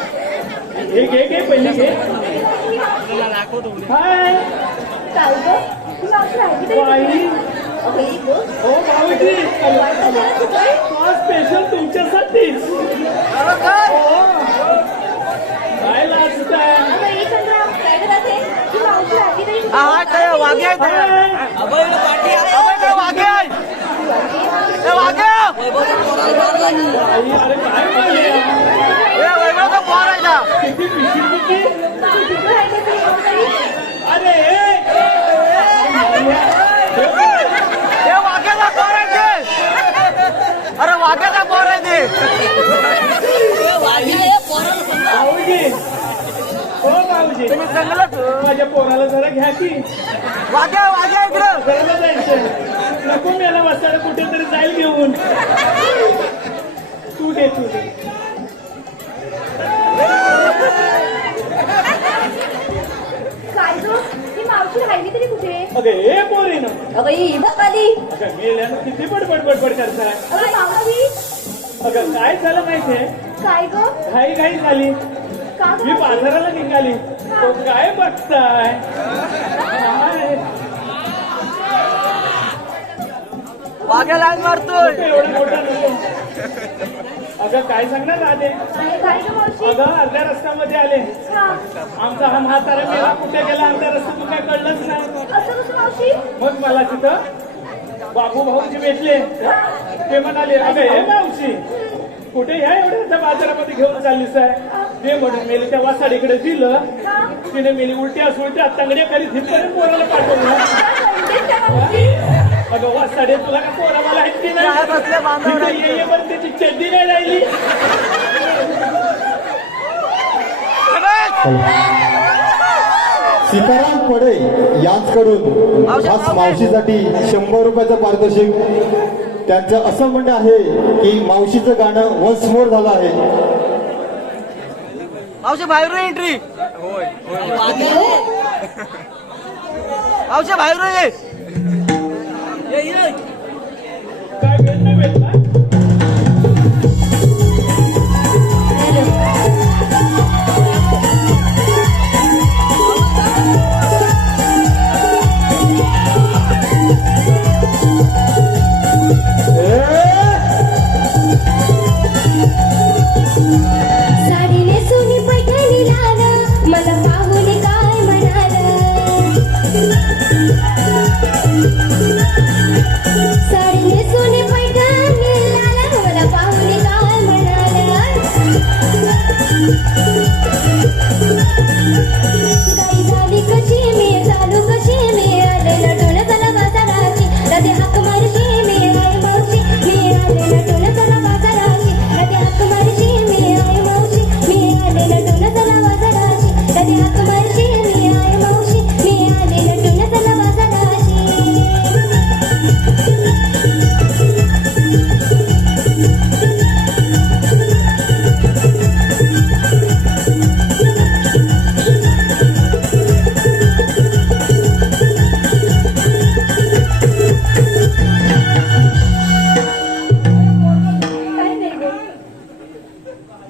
घे पहिली घे हाय काय गं? तुला असं राहिली तरी बाई किती? अगं गो हो भाऊजी स्पेशल तुमच्यासाठीच हो. काय लाजताय अगं हे चंद्रा काय करत आहे ती मावशी आली तरी कुठे? हा काय वाघे आहेत वाघे आहे वाघे आई, अरे काय बोलले? वैभव पोर आहे ना किती पिशवी किती? कुठं राहिले तरी कोणतरी? अरे हे वाघ्याचा पोर आहे ते अरे वाघ्याचा पोर आहे ते भाऊजी हो भाऊजी तुम्ही चांगलं माझ्या पोराला जरा घ्या की वाघ्या वाघ्या इकडं घराला जायचं नको मेला वाचायला कुठेतरी जाईल घेऊन तू दे काय गं ही मावशी राहिली तरी कुठे? अगं हे पोरी ना अगं ही आली अगं मेल्यानं किती बडबड करताय अगं मावशी अगं काय झालं माहितीये काय गं घाई झाली का गं मी मावशी? बाजाराला निघाली तो काय बघताय काय? वाघ्या लाईन मारतोय एवढा मोठा नको अगं काय सांगणार राधे काय गं मावशी? अगं अर्ध्या रस्त्यामध्ये आले हा आमचा हा म्हातारा मेला कुठे गेला अर्ध्या रस्ता तू काय कळलंच नाही असं कसं मावशी? मग मला तिथं बाबू भाऊजी भेटले ते म्हणाले अगं हे मावशी कुठे ह्या एवढ्या बाजारामध्ये घेऊन चाललीस आहे ते म्हणून मेली त्या वासाडीकडे दिलं तिने मेली उलट्या सुलट्या तांगड्या करीत हितपर्यंत पोराला पाठवलं अगं वासाडे तुला का पोरा मला आहेत की काय बसले बांधव नाही तिथे ये पण त्याची चड्डी नाही राहिली सीताराम पडे यांच्याकडून खास मावशीसाठी 100 रुपयाचं पारितोषिक त्यांचं असं म्हणणं आहे की मावशीचं गाणं वन्स मोर झालं आहे. मावशी बाहेरून एंट्री मावशी बाहेरून ये काय भेट नाही भेटला साडी नेसून पैठणी लाल मला पाहून काय म्हणाल साडी नेसून पैठणी लाल मला पाहून काय म्हणाल गाई झाली कशी मी चालू कशी मी आले नटून चला बाजाराची रदे हाक मारशी मी आई मावशी मी आले नटून चला बाजाराची रदे हाक मारशी मी आई मावशी मी आले नटून चला बाजाराची रदे हाक मारशी मी आई मावशी मी आले नटून चला बाजाराची काय नाही गं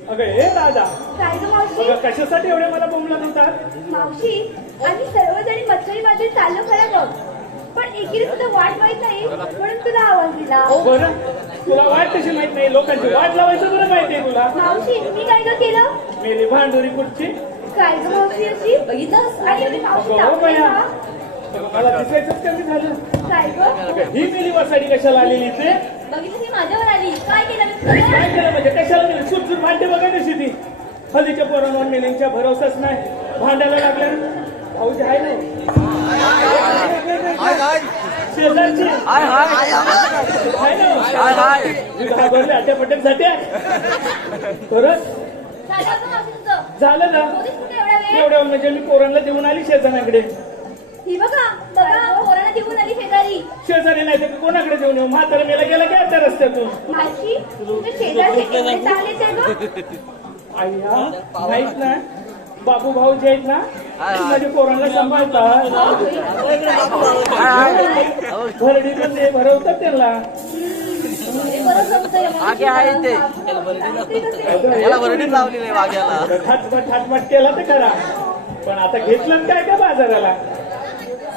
अगं हे दादा काय गं मावशी? अगं कशासाठी एवढे मला बोंबलत होतात मावशी आम्ही सर्वजणी मच्छरी माझे चाललो खरं बघ पण एकीने सुद्धा वाट माहित नाही म्हणून तुला आवाज दिला बरं तुला वाट कशी माहित नाही लोकांची वाट लावायचं बरं माहिती आहे तुला मावशी मी काय गं केलं मेली भांडुरी कुठची काय गं मावशी अशी बघितलंस आणि एवढी मावशी अगं हो तापली बया. का? अगं मला दिसायचंच कमी झालं काय गं अगं ही मेली वासाडी कशाला आलेली ते बघितलं ती माझ्यावर आली काय केलं मी तुला? काय केलं म्हणजे कशाला मेली सुटसूट भांडे बघा कशी ती हल्लीच्या पोरांवर मेलींच्या भरोसाच नाही भांडायला लागल्या भाऊजी आहे ना शेजारची हाय हाय आहे ना हाय हाय मी घाबरले अट्यापट्यात जाते खरंच झालं का मावशी तुझं? झालं ना होतीस कुठे एवढा वेळ? एवढ्या म्हणजे मी पोरांना देऊन आली शेजाऱ्याकडे ही बघा पोराला देऊन आली शेजारी शेजारी नाही तर कोणाकडे देऊन येऊ म्हातारा मेला गेला की त्या रस्त्यातून मावशी तुमच्या शेजारचे एवढे चांगले ते गं आय्या माहित ना बाबू भाऊ जे आहेत ना ते माझ्या पोरांना सांभाळतात भरडीतून ते भरवतात त्यांना बरं जमतंय वाघ्या आहे ते याला वरडीत लावलेलं आहे वाघ्याला थाटमाट केला तर करा पण आता घेतलं काय का बाजाराला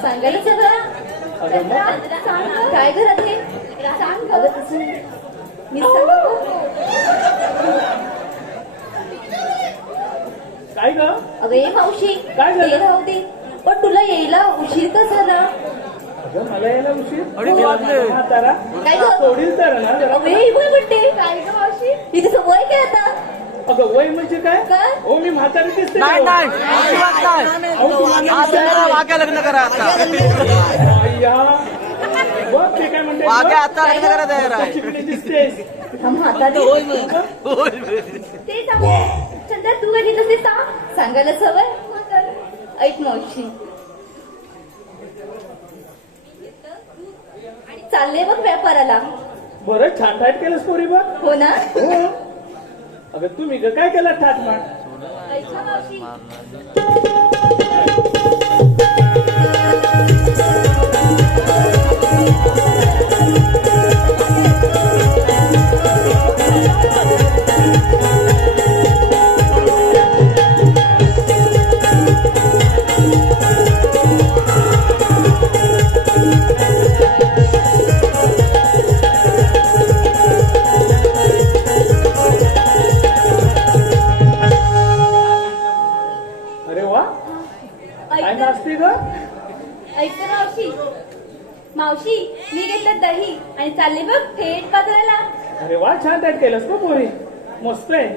सांगायचं खरं अगं मग सांग गं. काय घरात हे सांग अगं तसं मी सांगू काय ग अगं ये मावशी काय झालं? ते राहू दे पण तुला यायला उशीर का झाला अगं मला यायला उशीर अडीच वाजले. म्हातारा काय ग सोडील तर ना जरा अगं ये वय म्हणते काय ग मावशी इथे सवय काय आता अगं वय म्हणजे काय काय? हो मी म्हातारी दिसते नाही हो. नाही अजिबात नाही अहो, तुम्हाला आता जरा वाघ्या लग्न करा आता अय्या. बघ ते काय म्हणते वाघ्या आता लग्न करा तयार आहे चिकणी दिसतेस थांब हाताने ते सांग चंद्र तू काय घेतलं ते सांग सांगायला सवय ऐक मावशी आणि चालले बघ व्यापाराला बरं छान टाईट केलंस पोरी बघ हो ना हो अगं तुम्ही ग काय केलं ठाटमाट ऐक ना मावशी अरे वा काय ऐक ना नाचते ग ऐक ना मावशी मावशी मी घेतलं दही आणि चालले बघ थेट बाजाराला अरे वा छान टाईट केलंस ग पोरी मस्त आहे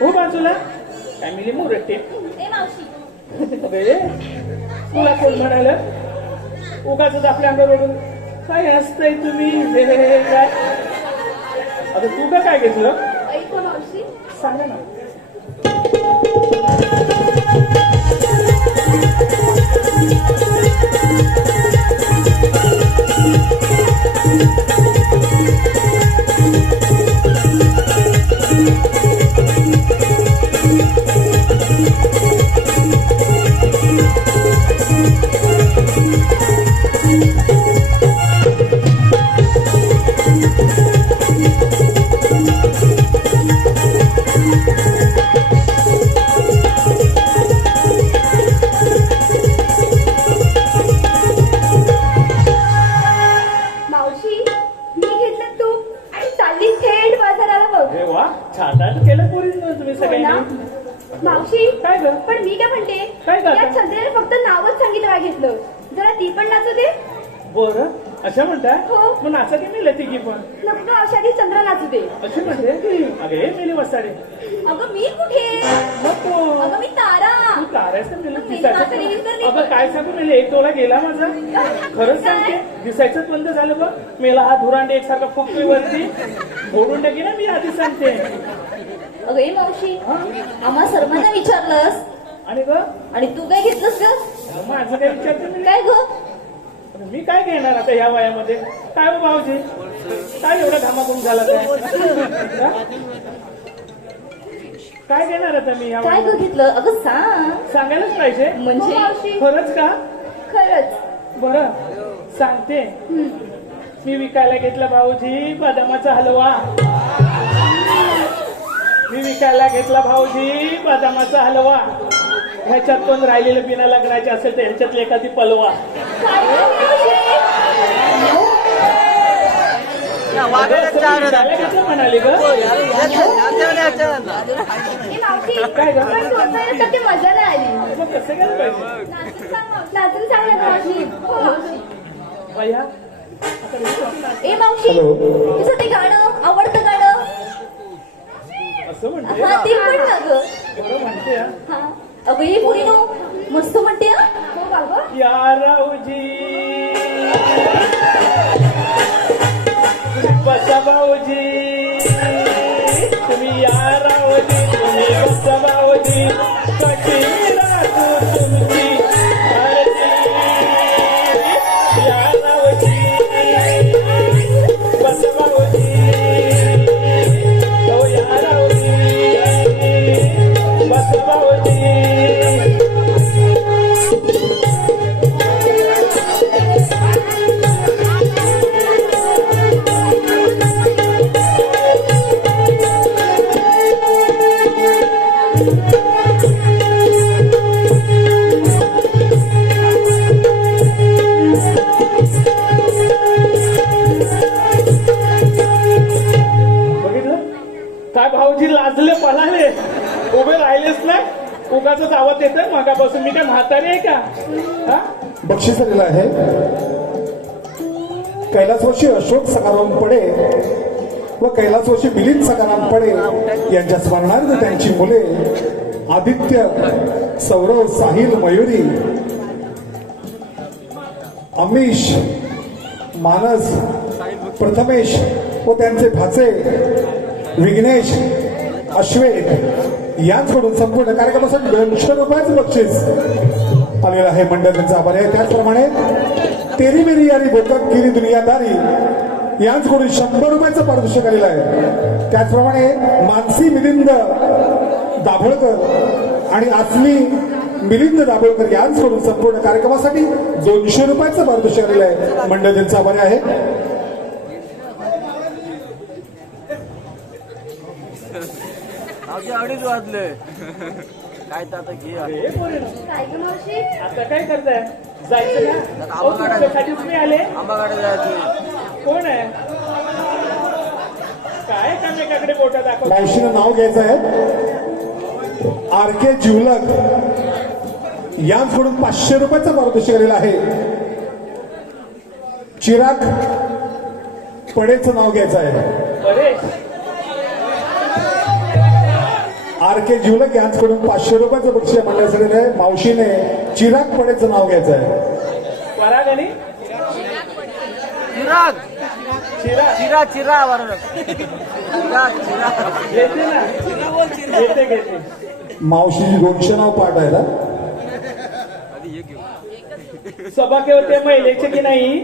हो बाजूला फॅमिली मोरटे ए मावशी अगं ये तुला कोण म्हणालं उगाच आपल्या अंगावरून काय असतंय तुम्ही हे काय अगं तू का काय घेतलं ऐक ना मावशी सांगा ना मावशी मी घेतलं तूप आणि चालली थेट बाजाराला बघ अरे वा छान टाईट केलं पोरी तुम्ही हो ना? सगळ्यांनी मावशी काय ग पण मी काय म्हणते काय ग आता? या चंद्राने फक्त नावच सांगितलं काय घेतलं जरा ती पण नाचू दे बरं अशा म्हणताय हो. मग नाचा की मेले तिघी पण नको औषधी चंद्र नाचू दे अशी म्हणते अगं हे मेली वसाडे अगं मी कुठे नको अगं मी तारा तू तारायच तर मेलं मेली माझं दिसायचं रिलीज करली. अगं काय सांगू मेले एक तोला गेला माझा खरंच सांगते दिसायचंच बंद झालं बघ मेला हा धुरांडे एकसारखा फुकतोय वरती फोडून टाकी ना मी आधी सांगते अगं ए मावशी आम्हा सर्वांना विचारलंस आणि ग आणि तू काय घेतलंस ग माझं काय विचारते मी काय ग मी काय घेणार आता या वयामध्ये काय हो भाऊजी काय एवढा घामाघूम झाला काय हा? काय घेणार आता मी या काय ग वयामध्ये? घेतलं अगं सांग सांगायलाच पाहिजे म्हणजे मावशी खरंच का खरंच बरं सांगते मी विकायला घेतला भाऊजी बदामाचा हलवा मी विकायला घेतला भाऊजी बदामाचा हलवा ह्याच्यात पण राहिलेलं बिना लग्नाचे असेल तर ह्याच्यातली एखादी पलवा काय ग मावशी? वाघ्याला चार विकायला घेतलं म्हणाली ग ए मावशी काय ग? पण तू असायला तर ते मजा नाही आली मग कसं केलं पाहिजे नाचून सांग मावशी. नाचून सांग ना मावशी हो मावशी भैया आता हे कसं नाच- ए मावशी तुझं ते गाणं आवडतं गाणं असं म्हणते हा ते पण ना ग बरं म्हणते हा. हा अगं ये पुरी नो मस्त म्हणते हा हो बाबा या राऊजी बसा भाऊजी तुम्ही या राऊजी तुम्ही बसा भाऊजी कशी राहतो तुमची आरती या राऊजी बसा भाऊजी हो या राऊजी बसा भाऊजी काय भाऊजी लाजले पळाले उभे राहिलेच नाही उगाच आवाज येत मगापासून मी काय म्हातारी आहे का हा बक्षीस आलेलं आहे कैलासवासी अशोक सखाराम पडे व कैलासवासी मिलिंद सखाराम पडे यांच्या स्मरणार्थ त्यांची मुले आदित्य सौरव साहिल मयुरी अमीश मानस प्रथमेश व त्यांचे भाचे विघ्नेश अश्वेत यांच्याकडून संपूर्ण कार्यक्रमासाठी 200 रुपयाचं बक्षीस आलेलं आहे. मंडळ त्यांचा आभार आहे. त्याचप्रमाणे तेरी मेरी यारी बोकक गिरी दुनियादारी यांच्याकडून 100 रुपयाचं पारितोषिक आलेलं आहे. त्याचप्रमाणे मानसी मिलिंद दाभोळकर आणि आसमी मिलिंद दाभोळकर यांच्याकडून संपूर्ण कार्यक्रमासाठी 200 रुपयाचं पारितोषिक आलेलं आहे. मंडळ त्यांचा आभार आहे. अडीच वाजले काय तर आता घे काय ग मावशी आता काय करताय जायचं ना अहो, तुमच्यासाठीच मी आले आंबागाडे जायचं कोण आहे काय कामेकाकडे बोटा दाखव मावशीनं नाव घ्यायचं आहे आर के जिवलक यांच्याकडून 500 रुपयाचं पारितोषिक आलेलं आहे. चिराग पडेचं नाव घ्यायचं आहे. परेश आर के जिवलक यांच्याकडून 500 रुपयाचं बक्षीस मंडळासाठी आहे. मावशीने चिराग पडेचं नाव घ्यायचं आहे. पराग आणि चिराग चिरा चिरा चिरा बरोबर चिराग चिराग घेते ना घेते घेते मावशीची 200 नाव पाठ आहे ना. सभाके होते महिलेचे की नाही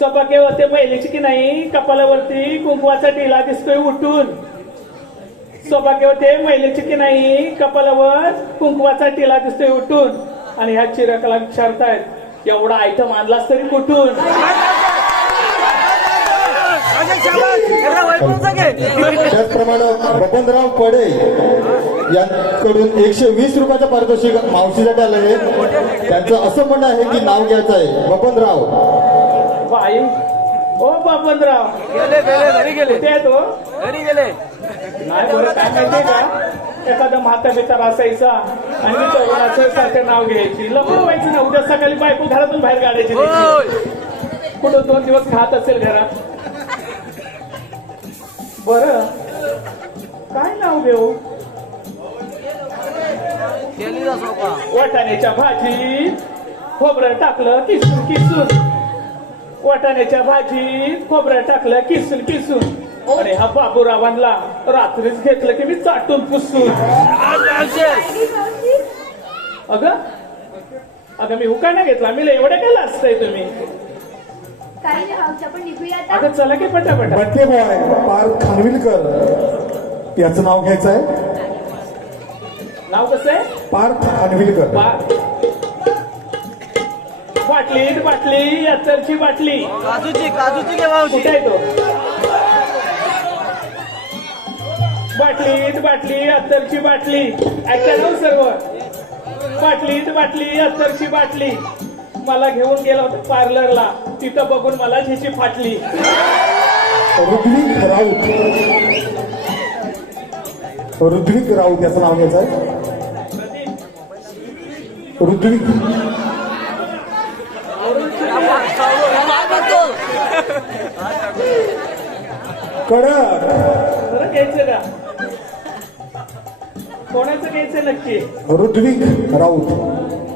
सभाके होते महिलेचे की नाही कपालावरती कुंकवाचा टिला दिसतोय उठून सभाके होते महिलेचे की नाही कपालावर कुंकवाचा टिला दिसतोय उठून आणि ह्या चिरकला विचारतायत एवढा आयटम आणलास तरी कुठून त्याचप्रमाणे बबनराव पडे यांकडून 120 रुपयाचं पारितोषिक मावशीसाठी आलं आहे. त्यांचं असं म्हणणं आहे की नाव घ्यायचं आहे बबनराव. बाई ओ बापनराव गेले गेले घरी गेले कुठे आहे तो घरी गेले नाही बरं काय माहितीये का एखादा म्हाता बिचारा असायचा आणि मी चौघाचं सारखं नाव घ्यायची लग्न व्हायचं ना उद्या सकाळी बायको घरातून बाहेर काढायची नाही. कुठं 2 दिवस खात असेल घरात बर काय नाव घेऊ गेली जा सोपा वाटाण्याच्या भाजीत खोबरं टाकलं किसून किसून वाटाण्याच्या भाजीत खोबरं टाकलं किसून किसून अरे हा बाबूरावांना रात्रीच घेतलं की मी चाटून पुसून अगं अगं मी हुका नाही घेतला मी एवढं काय लाजताय तुम्ही काही नाही मावशी आपण निघूया आता अगं चला की पटापटा बड्डे बॉय पार्थ खानविलकर याचं नाव घ्यायचं आहे. नाव कसं आहे पार्थ खानविलकर. बाटलीत बाटली अत्तरची बाटली काजूची काजूची घे मावशी कुठे आहे तो बाटलीत बाटली अत्तरची बाटली ऐका ना सर्व बाटलीत बाटली अत्तरची बाटली मला घेऊन गेला होता पार्लरला तिथं बघून मला झिची फाटली. ऋत्विक राऊत ऋत्विक राऊत याचं नाव घ्यायचं आहे. ऋत्विक कडक खरं घ्यायचं का कोणाचं घ्यायचं नक्की ऋत्विक राऊत.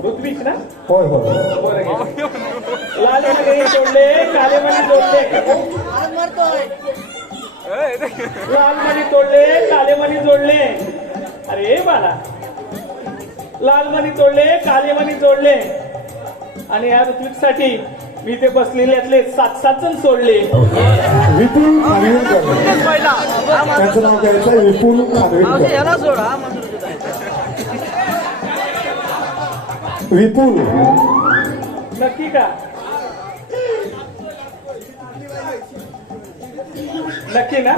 ऋत्विक ना होय होय. बरं घ्यायचं. लाल मणी जोडले काले मणी जोडले लाल मणी तोडले काले मणी जोडले अरे बाला लाल मणी तोडले काले मणी जोडले आणि या ऋत्विकसाठी मी ते बसलेल्यातले 7 जण सोडले. विपुल खानविलकर पहिला त्यांचं नाव घ्यायचं आहे. विपुल खानविलकर. याला सोडा विपुल नक्की का नक्की ना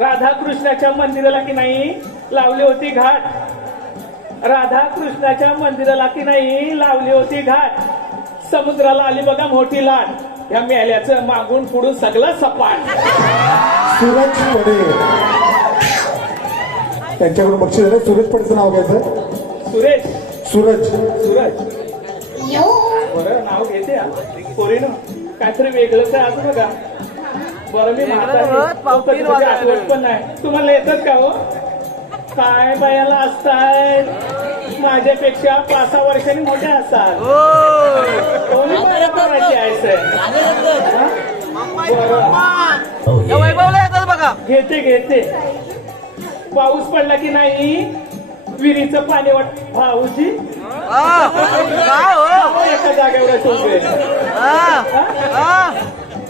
राधा कृष्णाच्या मंदिराला की नाही लावली होती घाट राधा कृष्णाच्या मंदिराला की नाही लावली होती घाट समुद्राला आली बघा मोठी लाट या मेल्याचं मागून पुढून सगळं सपाट सूरज पडे त्यांच्याकडून बक्षीस आहे. सूरज पडेचं नाव घ्यायचं. सुरेश सूरज सूरज बरं नाव घेते हा पोरीनं काहीतरी वेगळंच आहे आज बघा. बरं मी म्हातारी आठवत पण नाही. तुम्हाला येतात का हो? काय बायाला असताय माझ्यापेक्षा 5-6 वर्षांनी मोठ्या असतात. कोणी बाया करायची आहे या वैभवला येतात बघा. घेते पाऊस पडला की नाही विहिरीचं पाणी वाट भाऊजी काय हो एका जागेवर ठेवतोय.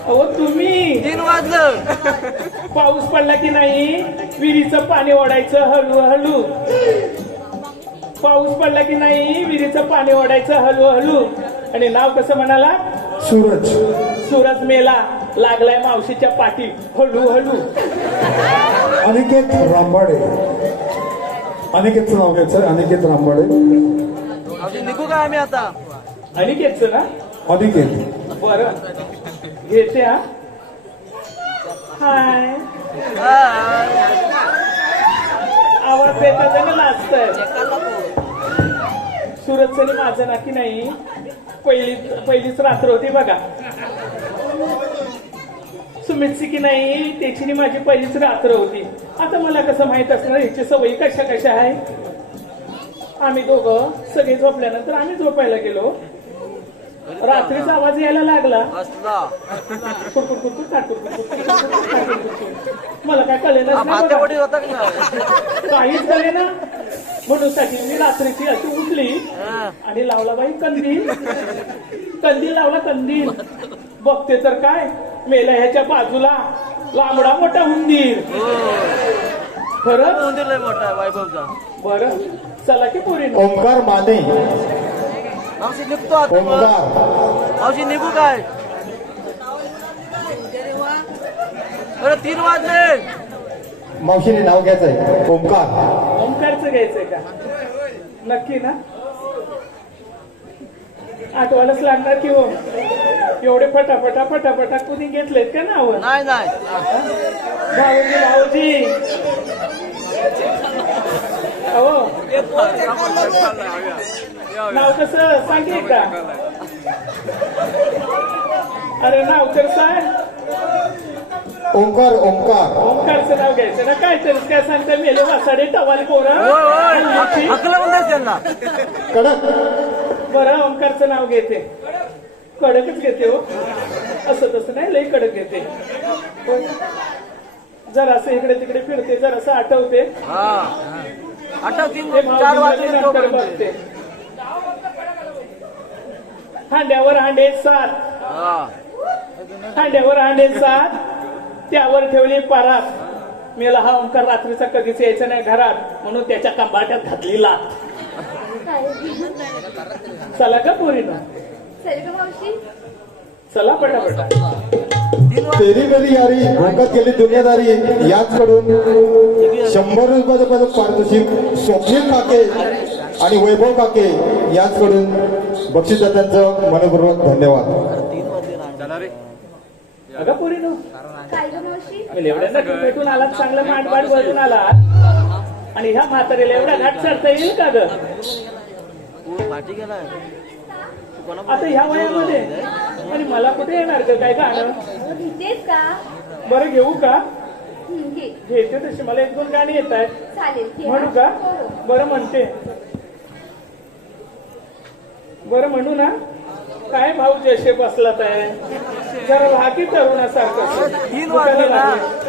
अहो तुम्ही 3 वाजलं. पाऊस पडला की नाही विहिरीचं पाणी ओढायचं हळूहळू. पाऊस पडला की नाही विहिरीचं पाणी ओढायचं हळूहळू. आणि नाव कसं म्हणाला? सूरज. सूरज मेला लागलाय मावशीच्या पाठी हळूहळू. अनिकेत रामबाडे. अनिकेतचं नाव घ्यायचं. अनिकेत रामबाडे. अजून निघू काय आम्ही आता? अनिकेतचं ना? अनिकेत बरं घेते हा. हाय आवाज देतात आणि नाचतंय. सुरतचं आणि माझं ना की नाही पहिलीच रात्र होती बघा. सुमितची की नाही त्याची आणि माझी पहिलीच रात्र होती. आता मला कसं माहित असणार ह्याची सवयी कशा कशा आहे. आम्ही दोघं सगळे झोपल्यानंतर आम्ही झोपायला गेलो. रात्रीचा आवाज यायला लागला. मला काय कळेना काहीच कळेना. म्हणून साठी मी रात्रीची अशी उठली आणि लावला बाई कंदील. कंदील लावला कंदील. बघते तर काय मेला ह्याच्या बाजूला लांबडा मोठा उंदीर. खरंच उंदीर लय मोठा आहे वैभवचा. बरं चला की पोरी. ओंकार माने. मावशी निघतो आता. ओंकार मावशी निघू काय? अरे 3 वाजले. मावशीने नाव घ्यायचंय. ओंकार. ओंकारचं घ्यायचंय का? नक्की ना? आठवायलाच लागणार की हो. एवढे फटाफटा कुणी घेतलेत का नाव? नाही भाऊजी भाऊजी हो नाव कसं सांग एकदा. अरे नाव तर सांग. ओंकार. ओंकार. ओंकारचं नाव घ्यायचं ना. काय तरी काय सांगता मेले वासाडे टवाल पोरं. अकला म्हणतात त्यांना. कडक. बरं ओंकारचं नाव घेते. कडकच घेते हो. असं तसं नाही लई कडक घेते. जरासं इकडे तिकडे फिरते जरासं आठवते. आता 3-4 वाजले नंतर बघते. हांड्यावर हांडे 7. हांड्यावर हांडे 7 त्यावर ठेवली परात. मेला हा ओंकार रात्रीचा कधीच यायचा नाही घरात म्हणून त्याच्या कंबाट्यात घातली लात. चला का पोरीनं? मावशी चला पटापटा. तेरी मेरी यारी भोकात गेली दुनियादारी याचकडून 100 रुपयाचं पारितोषिक स्वप्नील काके आणि वैभव काके याचकडून बक्षीसदात्यांचं मनपूर्वक धन्यवाद. अगं पोरीनो काय ग मावशी? एवढ्या भेटून आलात चांगलं मांडपाट बसून आलात आणि ह्या म्हातारीला एवढा घाट चढता येईल का ग? पाठी गेलाय आता ह्या वयामध्ये आणि मला कुठे येणार ग काय गाणं? घेतेस का? बरं घेऊ का? घे. घेते तशी मला 1-2 गाणी येत आहेत. चालेल घे. म्हणू का? हो. बरं म्हणते. बरं म्हणू ना? काय भाऊ जसे बसलात आहे जरा भाकी तरुणासारखं. 3 वाजले ना.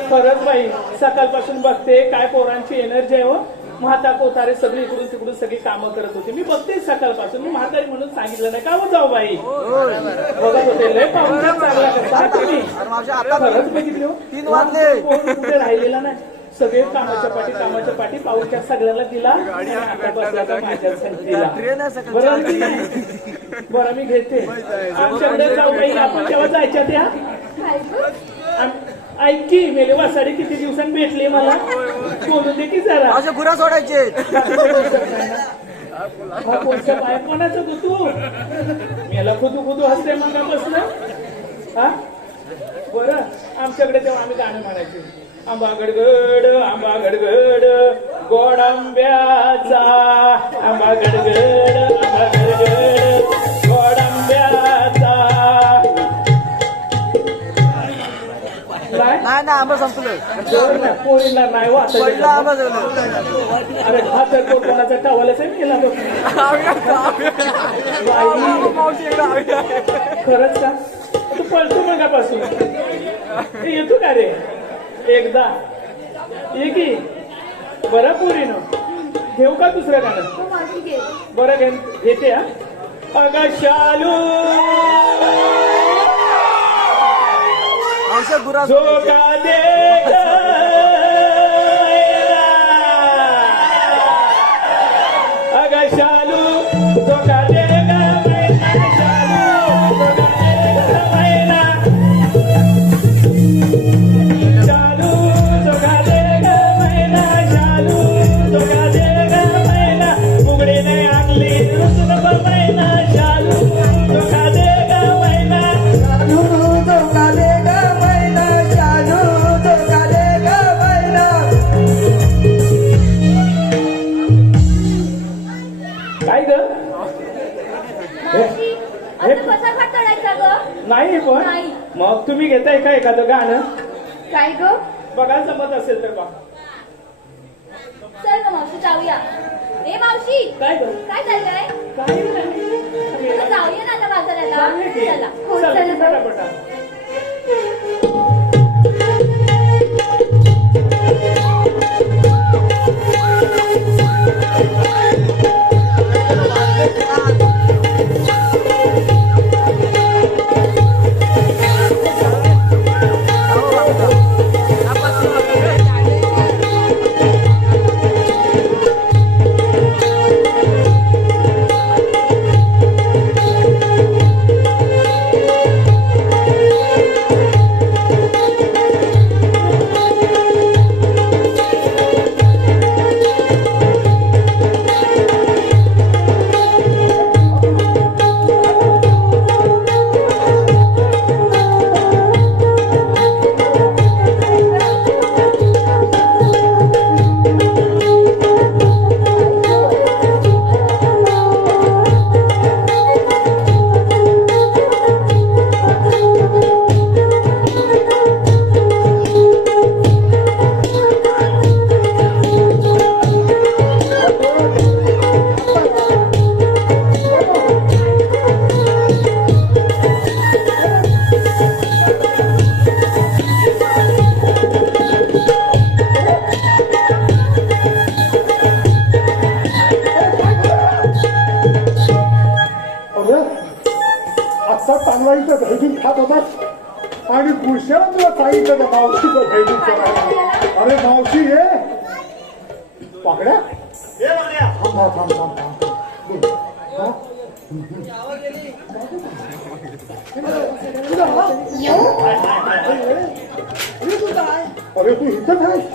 खरंच बाई सकाळपासून बघते काय पोरांची एनर्जी आहे हो. म्हाता कोतारे सगळी इकडून तिकडून सगळी कामं करत होती. मी बघते सकाळपासून. मी म्हातारी म्हणून सांगितलं नाही का हो जाऊ बाई. बघत होते लय पाहून चांगला करता तुम्ही. खरंच बघितले हो. 3 वाजले. कोण कुठे राहिलेला नाही. सगळे कामाच्या पाठी पाऊलच्या सगळ्याला दिला आणि आता बसला का माझ्यासाठी दिला. बरं मी घेते. आमच्याकडे जाऊ बाई आपण तेव्हा जायच्या त्या. ऐक की मेले वासाडी किती दिवसांनी भेटली मला. बोलू दे की जरा. असे गुरा सोडायचे. बाय कोणाचं कुतू मेला खुदू हसते मग बसलं. हा बरं आमच्याकडे तेव्हा आम्ही गाणं म्हणायचो. आंबा गडगड आंबा गडगड गोड आंब्याचा, आंबा गडगड आंबा गडगड गोड आंब्याचा. नाही ना आंबा संपलं. पोरीला नाही पहिला आंबा वाचायचं. झालं. अरे हा तर कोणाचा टावालाच आहे गेला तो. खरंच का? तू पळतो मगापासून. येतो का रे एकदा ये की. बरं पोरीनं घेऊ का दुसरं गाणं? हो मावशी घे. बरं घेते हा. अगं शालू झोका दे अगं शालू झोका दे नाही पण नाही. मग तुम्ही घेताय का एखादं गाणं? काय ग? बघा जमत असेल तर बा. चल ग मावशी जाऊया. ए मावशी काय ग? काय चाललंय? काही नाही. अगं, जाऊया ना आता बाजाराला. जाऊया की. चला हो चला, चला जाऊ. पटापटा. खात होता आणि गुळशेला तुला सांगितलं त्या मावशीचं भैरी करायला. अरे मावशी ये पाकड्या थांब थांब थांब थांब थांब. अरे तू इथंच आहेस?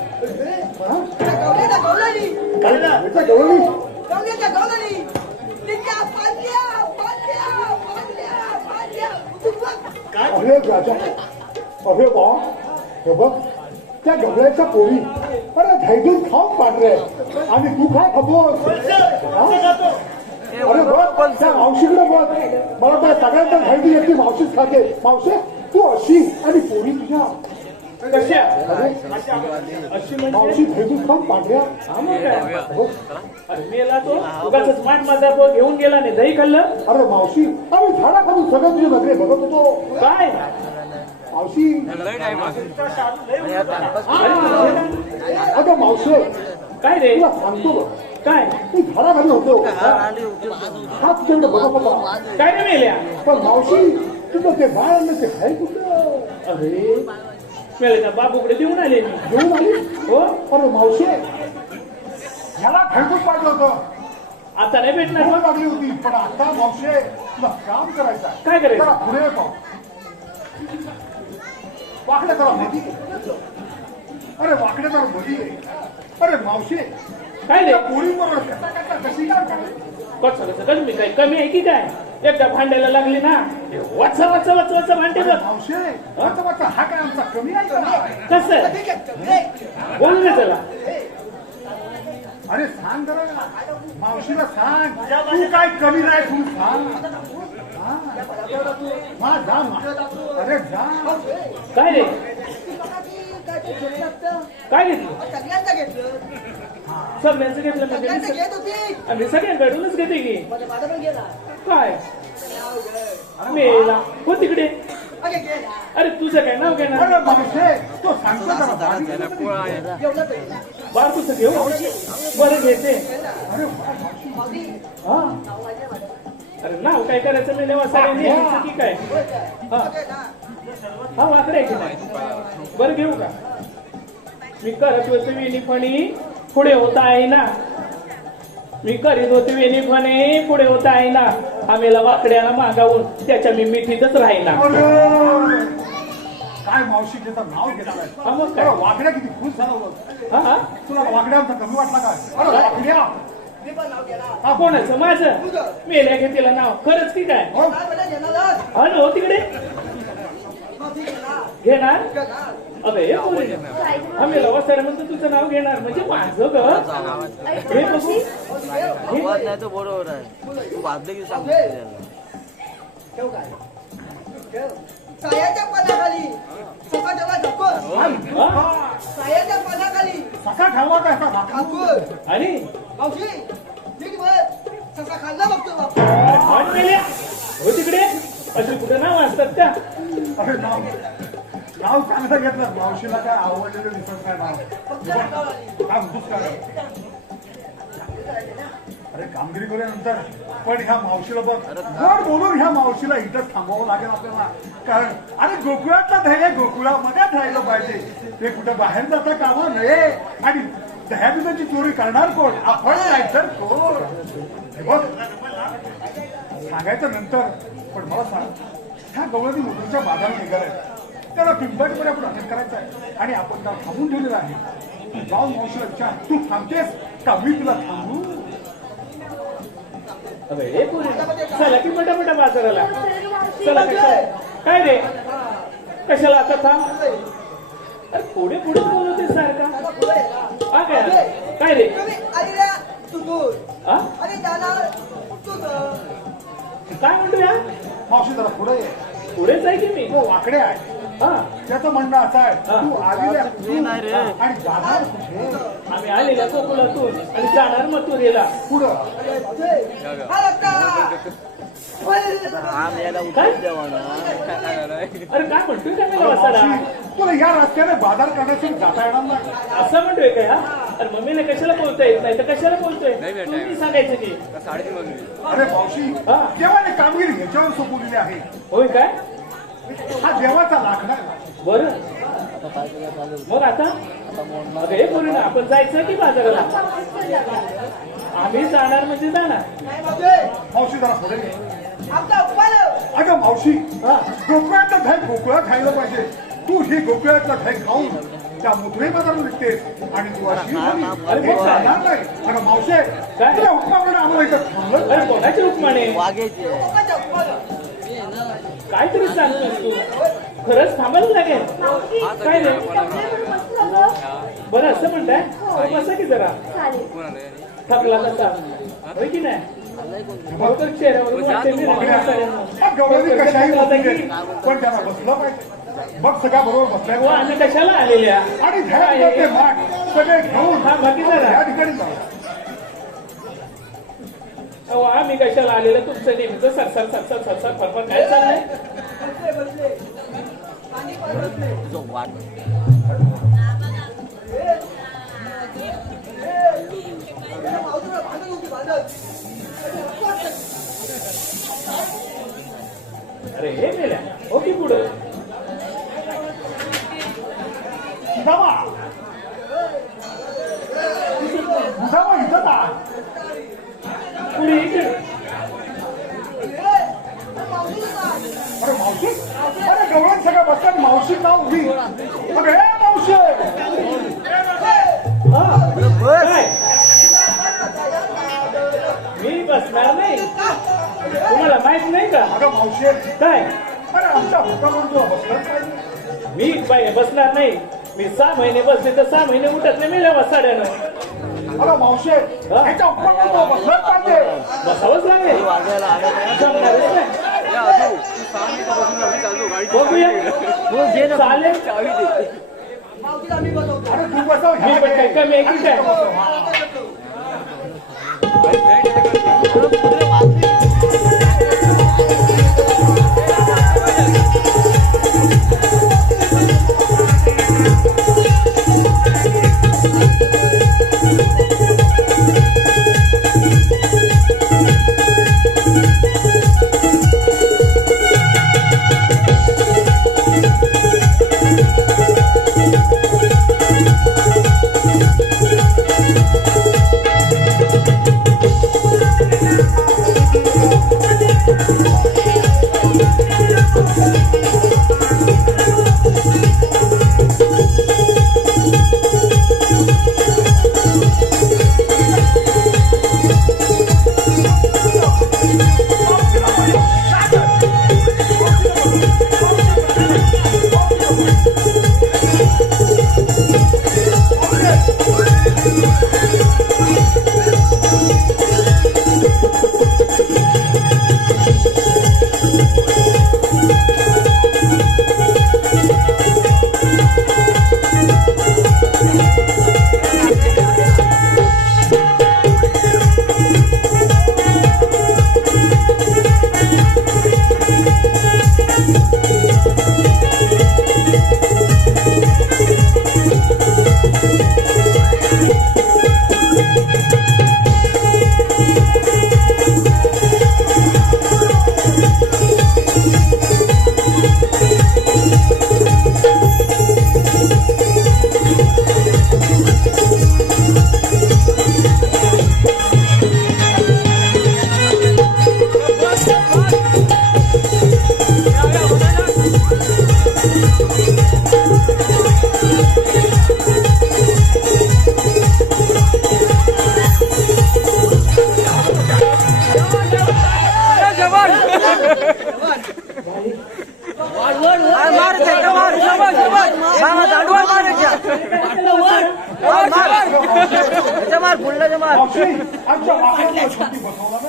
गवळणी अरे राजा अरे बा हे बघ त्या गवळ्याच्या पोरी अरे धायदून खाऊन पांढरे आणि तू काय खातोस? अरे बघ त्या मावशीकडे बघ मला त्या सगळ्यांच्या धायदून येते मावशीच खाते. मावशी तू अशी आणि पोरी तुझ्या कशा अशी मावशी धायदून खाऊन पांढऱ्या. अरे मेला तो उगाच माठ माझा तो घेऊन गेला नाही दही खाल्लं. अरे मावशी आम्ही झाडाखालून सगळं तुझे नजरे बघत होतो. काय मावशी अगं मावशी काय रे तुला सांगतो बघ काय मी झाडाखाली होतो हा तुझ्याकडे बघत होता. काय रे मेल्या पण मावशी तुझं ते बाळ ते खाय कुठं? अरे मेल्याच्या बाबूकडे देऊन आले मी. घेऊन आली हो अरे मावशी ह्याला खायचंच पाहिजे होतं. आता नाही भेटणार भूक मग? लागली होती पण आता मावशी तुला काम करायचं आहे. काय करायचं? जरा पुढे पाहू वाकडे जरा मधी. अरे वाकडे जरा मधी आहे. अरे मावशी काय रे पोळीवर कशी काय करायचं? कसं कसं कसं मी काय कमी आहे की काय एकदा भांडायला लागली ना वाचा वाचा वाचा वाचा भांडे बघ मावशे वाचा हा काय आमचा कमी आहे का? कसं बोल रे त्याला अरे सांग जरा मावशीला सांग तू काय कमी नाही तू सांग हा, जा अरे जा काय रे काय घेतलं सगळ्यांना घेतलं सगळ्यांचं घेतलं म्हणजे सगळ्यांना घेत होती आम्ही सगळ्यांकडूनच घेते की माझा पण गेला काय मेला हो तिकडे अरे गेला अरे तुझं काय नाव घेणार अरे मावशे तो सांगतो जरा बारीक. जेवलं पाहिजे बार तुझं घेऊ बरं घेते अरे मावशी हा अरे नाव काय करायचं नाही नेवा साऱ्यांनी की काय हा हा वाकडे आहे की नाही बरं घेऊ का मी करत होते वेणीपणी पुढे होता आहे ना मी करीत होते वेणीपणी पुढे होता आहे ना आम्हाला वाकड्याला मागावून त्याच्या मी मिठीतच राहीना अरे काय मावशी त्याचं नाव घेतलंय हा मग काय अरे वाकड्या किती खुश झाला होता हा हा तुला वाकड्यांचा कमी वाटला काय अरे वाकड्या मी पण नाव गेला हा कोणाचं माझं मेल्या घेतलेलं नाव खरंच की काय हो काय मला घेणार हा ना हो तिकडे मावशी घेणार घेणार घेणार अबे हे पोरी आम्ही लवासाऱ्या म्हणतो तुझं नाव घेणार म्हणजे माझं ग हे बघू आवाज नाही तर बरोबर आहे तू वाजलं की सांग ठेव काय ठेव सायाच्या पानाखाली सका ठेवा ठाकूर हा? सायाच्या पानाखाली ससा ठेवायचा असा धाकून. ठाकूर आणि मावशी नीट बघ ससा खाल्ला बघतो बाप अरे खाट मेल्या हो तिकडे अशी कुठे नाव असतात का अरे नाव चांगलं घेतलं मावशीला काय आवडलेलं दिसत नाही नाव फक्त नाव आली काय म्हणतोस काय अरे कामगिरी केल्यानंतर पण ह्या मावशीला बघ गोड बोलून ह्या मावशीला इथंच थांबावं लागेल आपल्याला कारण अरे गोकुळातला ध्येय गोकुळामध्येच राहिलं पाहिजे ते कुठं बाहेर जाता कामा नये आणि दह्याबिजाची चोरी करणार कोण आपण नाही तर कोण हे बघ सांगायचं नंतर पण मला सांग ह्या गवळणी मुलीच्या बाजारात निघालाय त्याला पिंपळीमध्ये आपण अटक करायचं आहे आणि आपण त्याला थांबून ठेवलेलं आहे तू जाऊन मावशीला विचार तू थांबतेस का मी तुला थांबू अबे हे पोरी चला की पटापटा बाजाराला चला कशा काय रे कशाला आता थांब अरे पुढे पुढे बोलवते सारखा पुढे हा काय रे तुम्ही आलेल्या तुझून हा आणि जाणार तुझं काय म्हणतो या मावशी जरा पुढे ये पुढेच आहे की मी तो वाकडे आहे हा त्याचं म्हणणं असं आहे हा. तू आलेल्या नाही रे. आणि जाणार कुठे आम्ही आलेल्या कोकुलातून आणि जाणार मथुरेला पुढं हा लागता आम याला काय? उतर द्यावा ना अरे काय म्हणतोय का मला वासाडा मावशी, तुला या रस्त्याने बाजार करण्याची जाता येणार नाही असं म्हणतोय काय हा अरे मम्मीने कशाला बोलता येत नाही तर कशाला बोलतोय तुम्ही सांगायचं की अरे मावशी हा. देवाने कामगिरी ह्याच्यावर सोपवलेली आहे होय काय हा देवाचा लाकडा आहे. बरं मग आता अगं हे बोलू ना आपण जायचं की बाजाराला आम्ही जाणार म्हणजे जाणार मावशी जरा पुढे ये. आमचा उपाय अगं मावशी हा गोकुळातलं ढग गोकुळात खायला पाहिजे तू ही गोकुळातलं ढग खाऊन त्या मुद्रे बाजारात विकतेस आणि तू अशी झाली. अरे हे मग काय? चालणार नाही अगं मावशे काय? तुला उपमाकडे आम्हाला इथं थांबलं अरे कोणाचे उपमाने वाघ्याची काहीतरी सांगतोस तू खरंच थांबायला लागेल काय रे बरं असं म्हणताय बसा की जरा थकला तसा होय की नाही मग तर चेहऱ्यावर वाटते मी हा गवळणी कशाही बसू दे, पण त्याला बसलं पाहिजे बघ सगळ्या बरोबर हो बसल्या आम्ही कशाला आलेल्या आणि ध्यान माठ सगळे घेऊन हा बाकी जरा या ठिकाणी जाऊ अहो आम्ही कशाला आलेलं तुमचं नेहमीचं सरसर सरसर सरसर फरफर काय चाललंय जो वाट अरे हे मेल्या हो की पुढं जावा जावा इथं जा पुढे इकडे अरे मावशी अरे गवळण सगळं बसतात मावशी का उभी अरे हे मावशी हा काय मी बसणार नाही तुम्हाला माहित का अगं मावशे काय अरे आमच्या हातावर तू बसलाच पाहिजे. मी बाई बसणार नाही. मी 6 महिने बसले तर 6 महिने उठत नाही मेल्या वसाड्यानं. अगं मावशे ह्याच्या हातावर तू बसलाच पाहिजे. बसावंच लागेल. वागायला आलं नाही. जमणारच नाही. या अजून तू 6 मिनिटापासून गाडी चालू गाडी बघूया. हो घे ना चालेल. चावी दे. मावशीला आम्ही बसवतो. अरे तू बसव मी पण काय कमी आहे की काय? मार फुलला मार मावशी आमच्या वाघाला छोटी बसवला ना.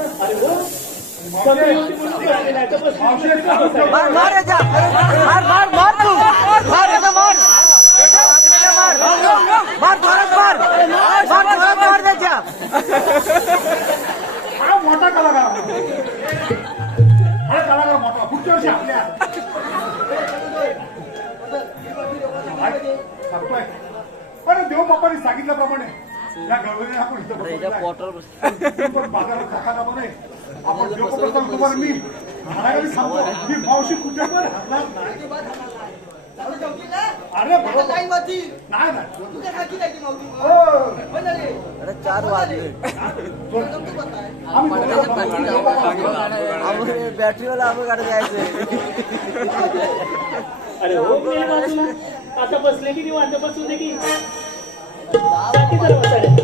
कमी होती म्हणून ती आली नाही तर बस. मावशी मार मार याच्या मार मार मार तू मार याचा मार मार मार थोडंच मार मार थोडंच मार त्याच्या हा मोठा कलाकार हा कलाकार मोठा पुढच्या वर्षी आपल्या सांगतोय. अरे देव बापाने सांगितल्याप्रमाणे या गडबडीने आपण इथं बसवलंय. पण बाजारात खाताना म्हणे आपण देव बाप्पा सांगतो बरं मी घराघरी सांगतो ही मावशी कुठे पण हरणार नाही. अरे बरोबर नाही मावशी. नाही नाही तुझ्या खाती नाही ती मावशी. हो. होय ना रे? अरे 4 वाजले आम्ही बॅटरीवाला आम्ही गाडी जायचंय अरे हो मेल्या बाजूला आता बसले की निवांत बसू दे की जाती जरा वसाड्यात.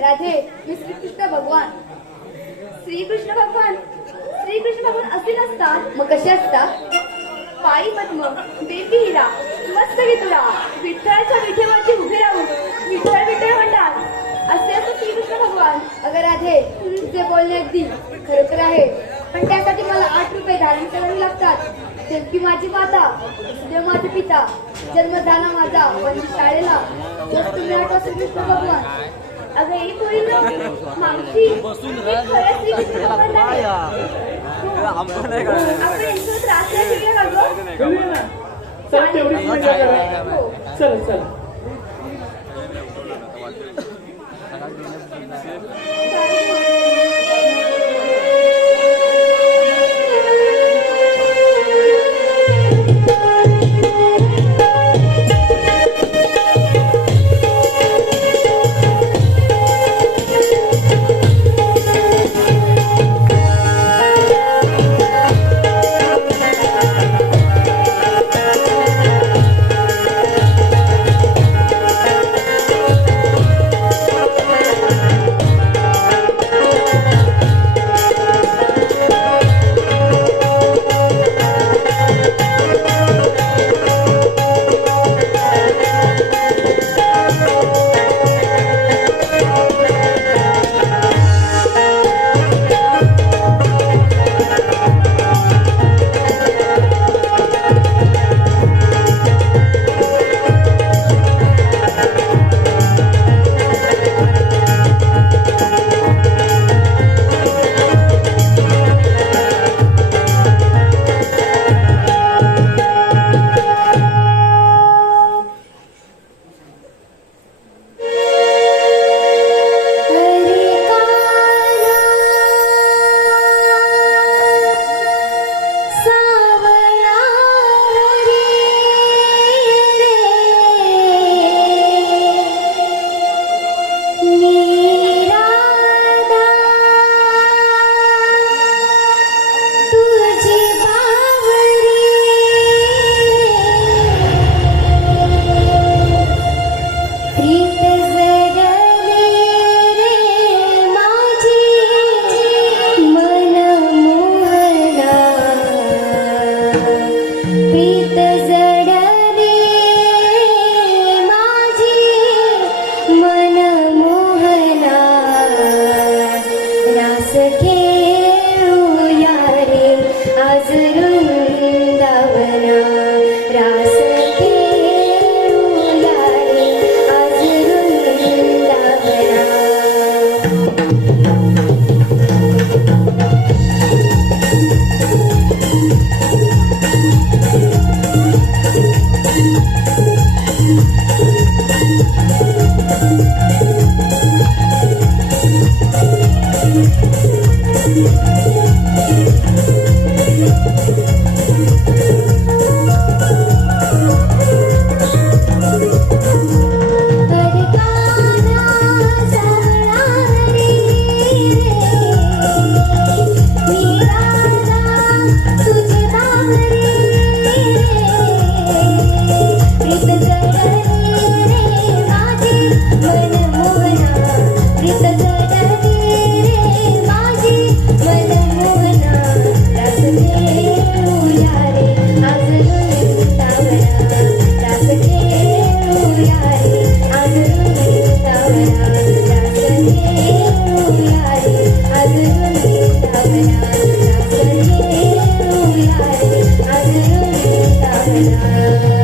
राधे मी श्रीकृष्ण भगवान. श्रीकृष्ण भगवान असे नसतात. मग कसे असतात? पायी पद्म बेबी हिरा मस्त वितुरा विठ्ठलाच्या विठेवरती उभे राहून विठ्ठल विठ्ठल म्हणतात. असे असं श्रीकृष्ण भगवान. अगं राधे तुझे बोलणे अगदी खरं तर आहे, पण त्यासाठी मला 8 रुपये धारण करावे लागतात. देवकी माझी माता, देव माझे पिता, जन्म झाला माझा पण शाळेला जर तुम्ही 8 वर्ष श्रीकृष्ण भगवान. अगं एक होईल ना मावशी हे खरंच श्रीकृष्ण भगवान आहे. आपण नाही आपण यांचा त्रास नाही दिला का गं? करूया ना. चला तेवढीच मजा करा. हो. चला चला. Thank you.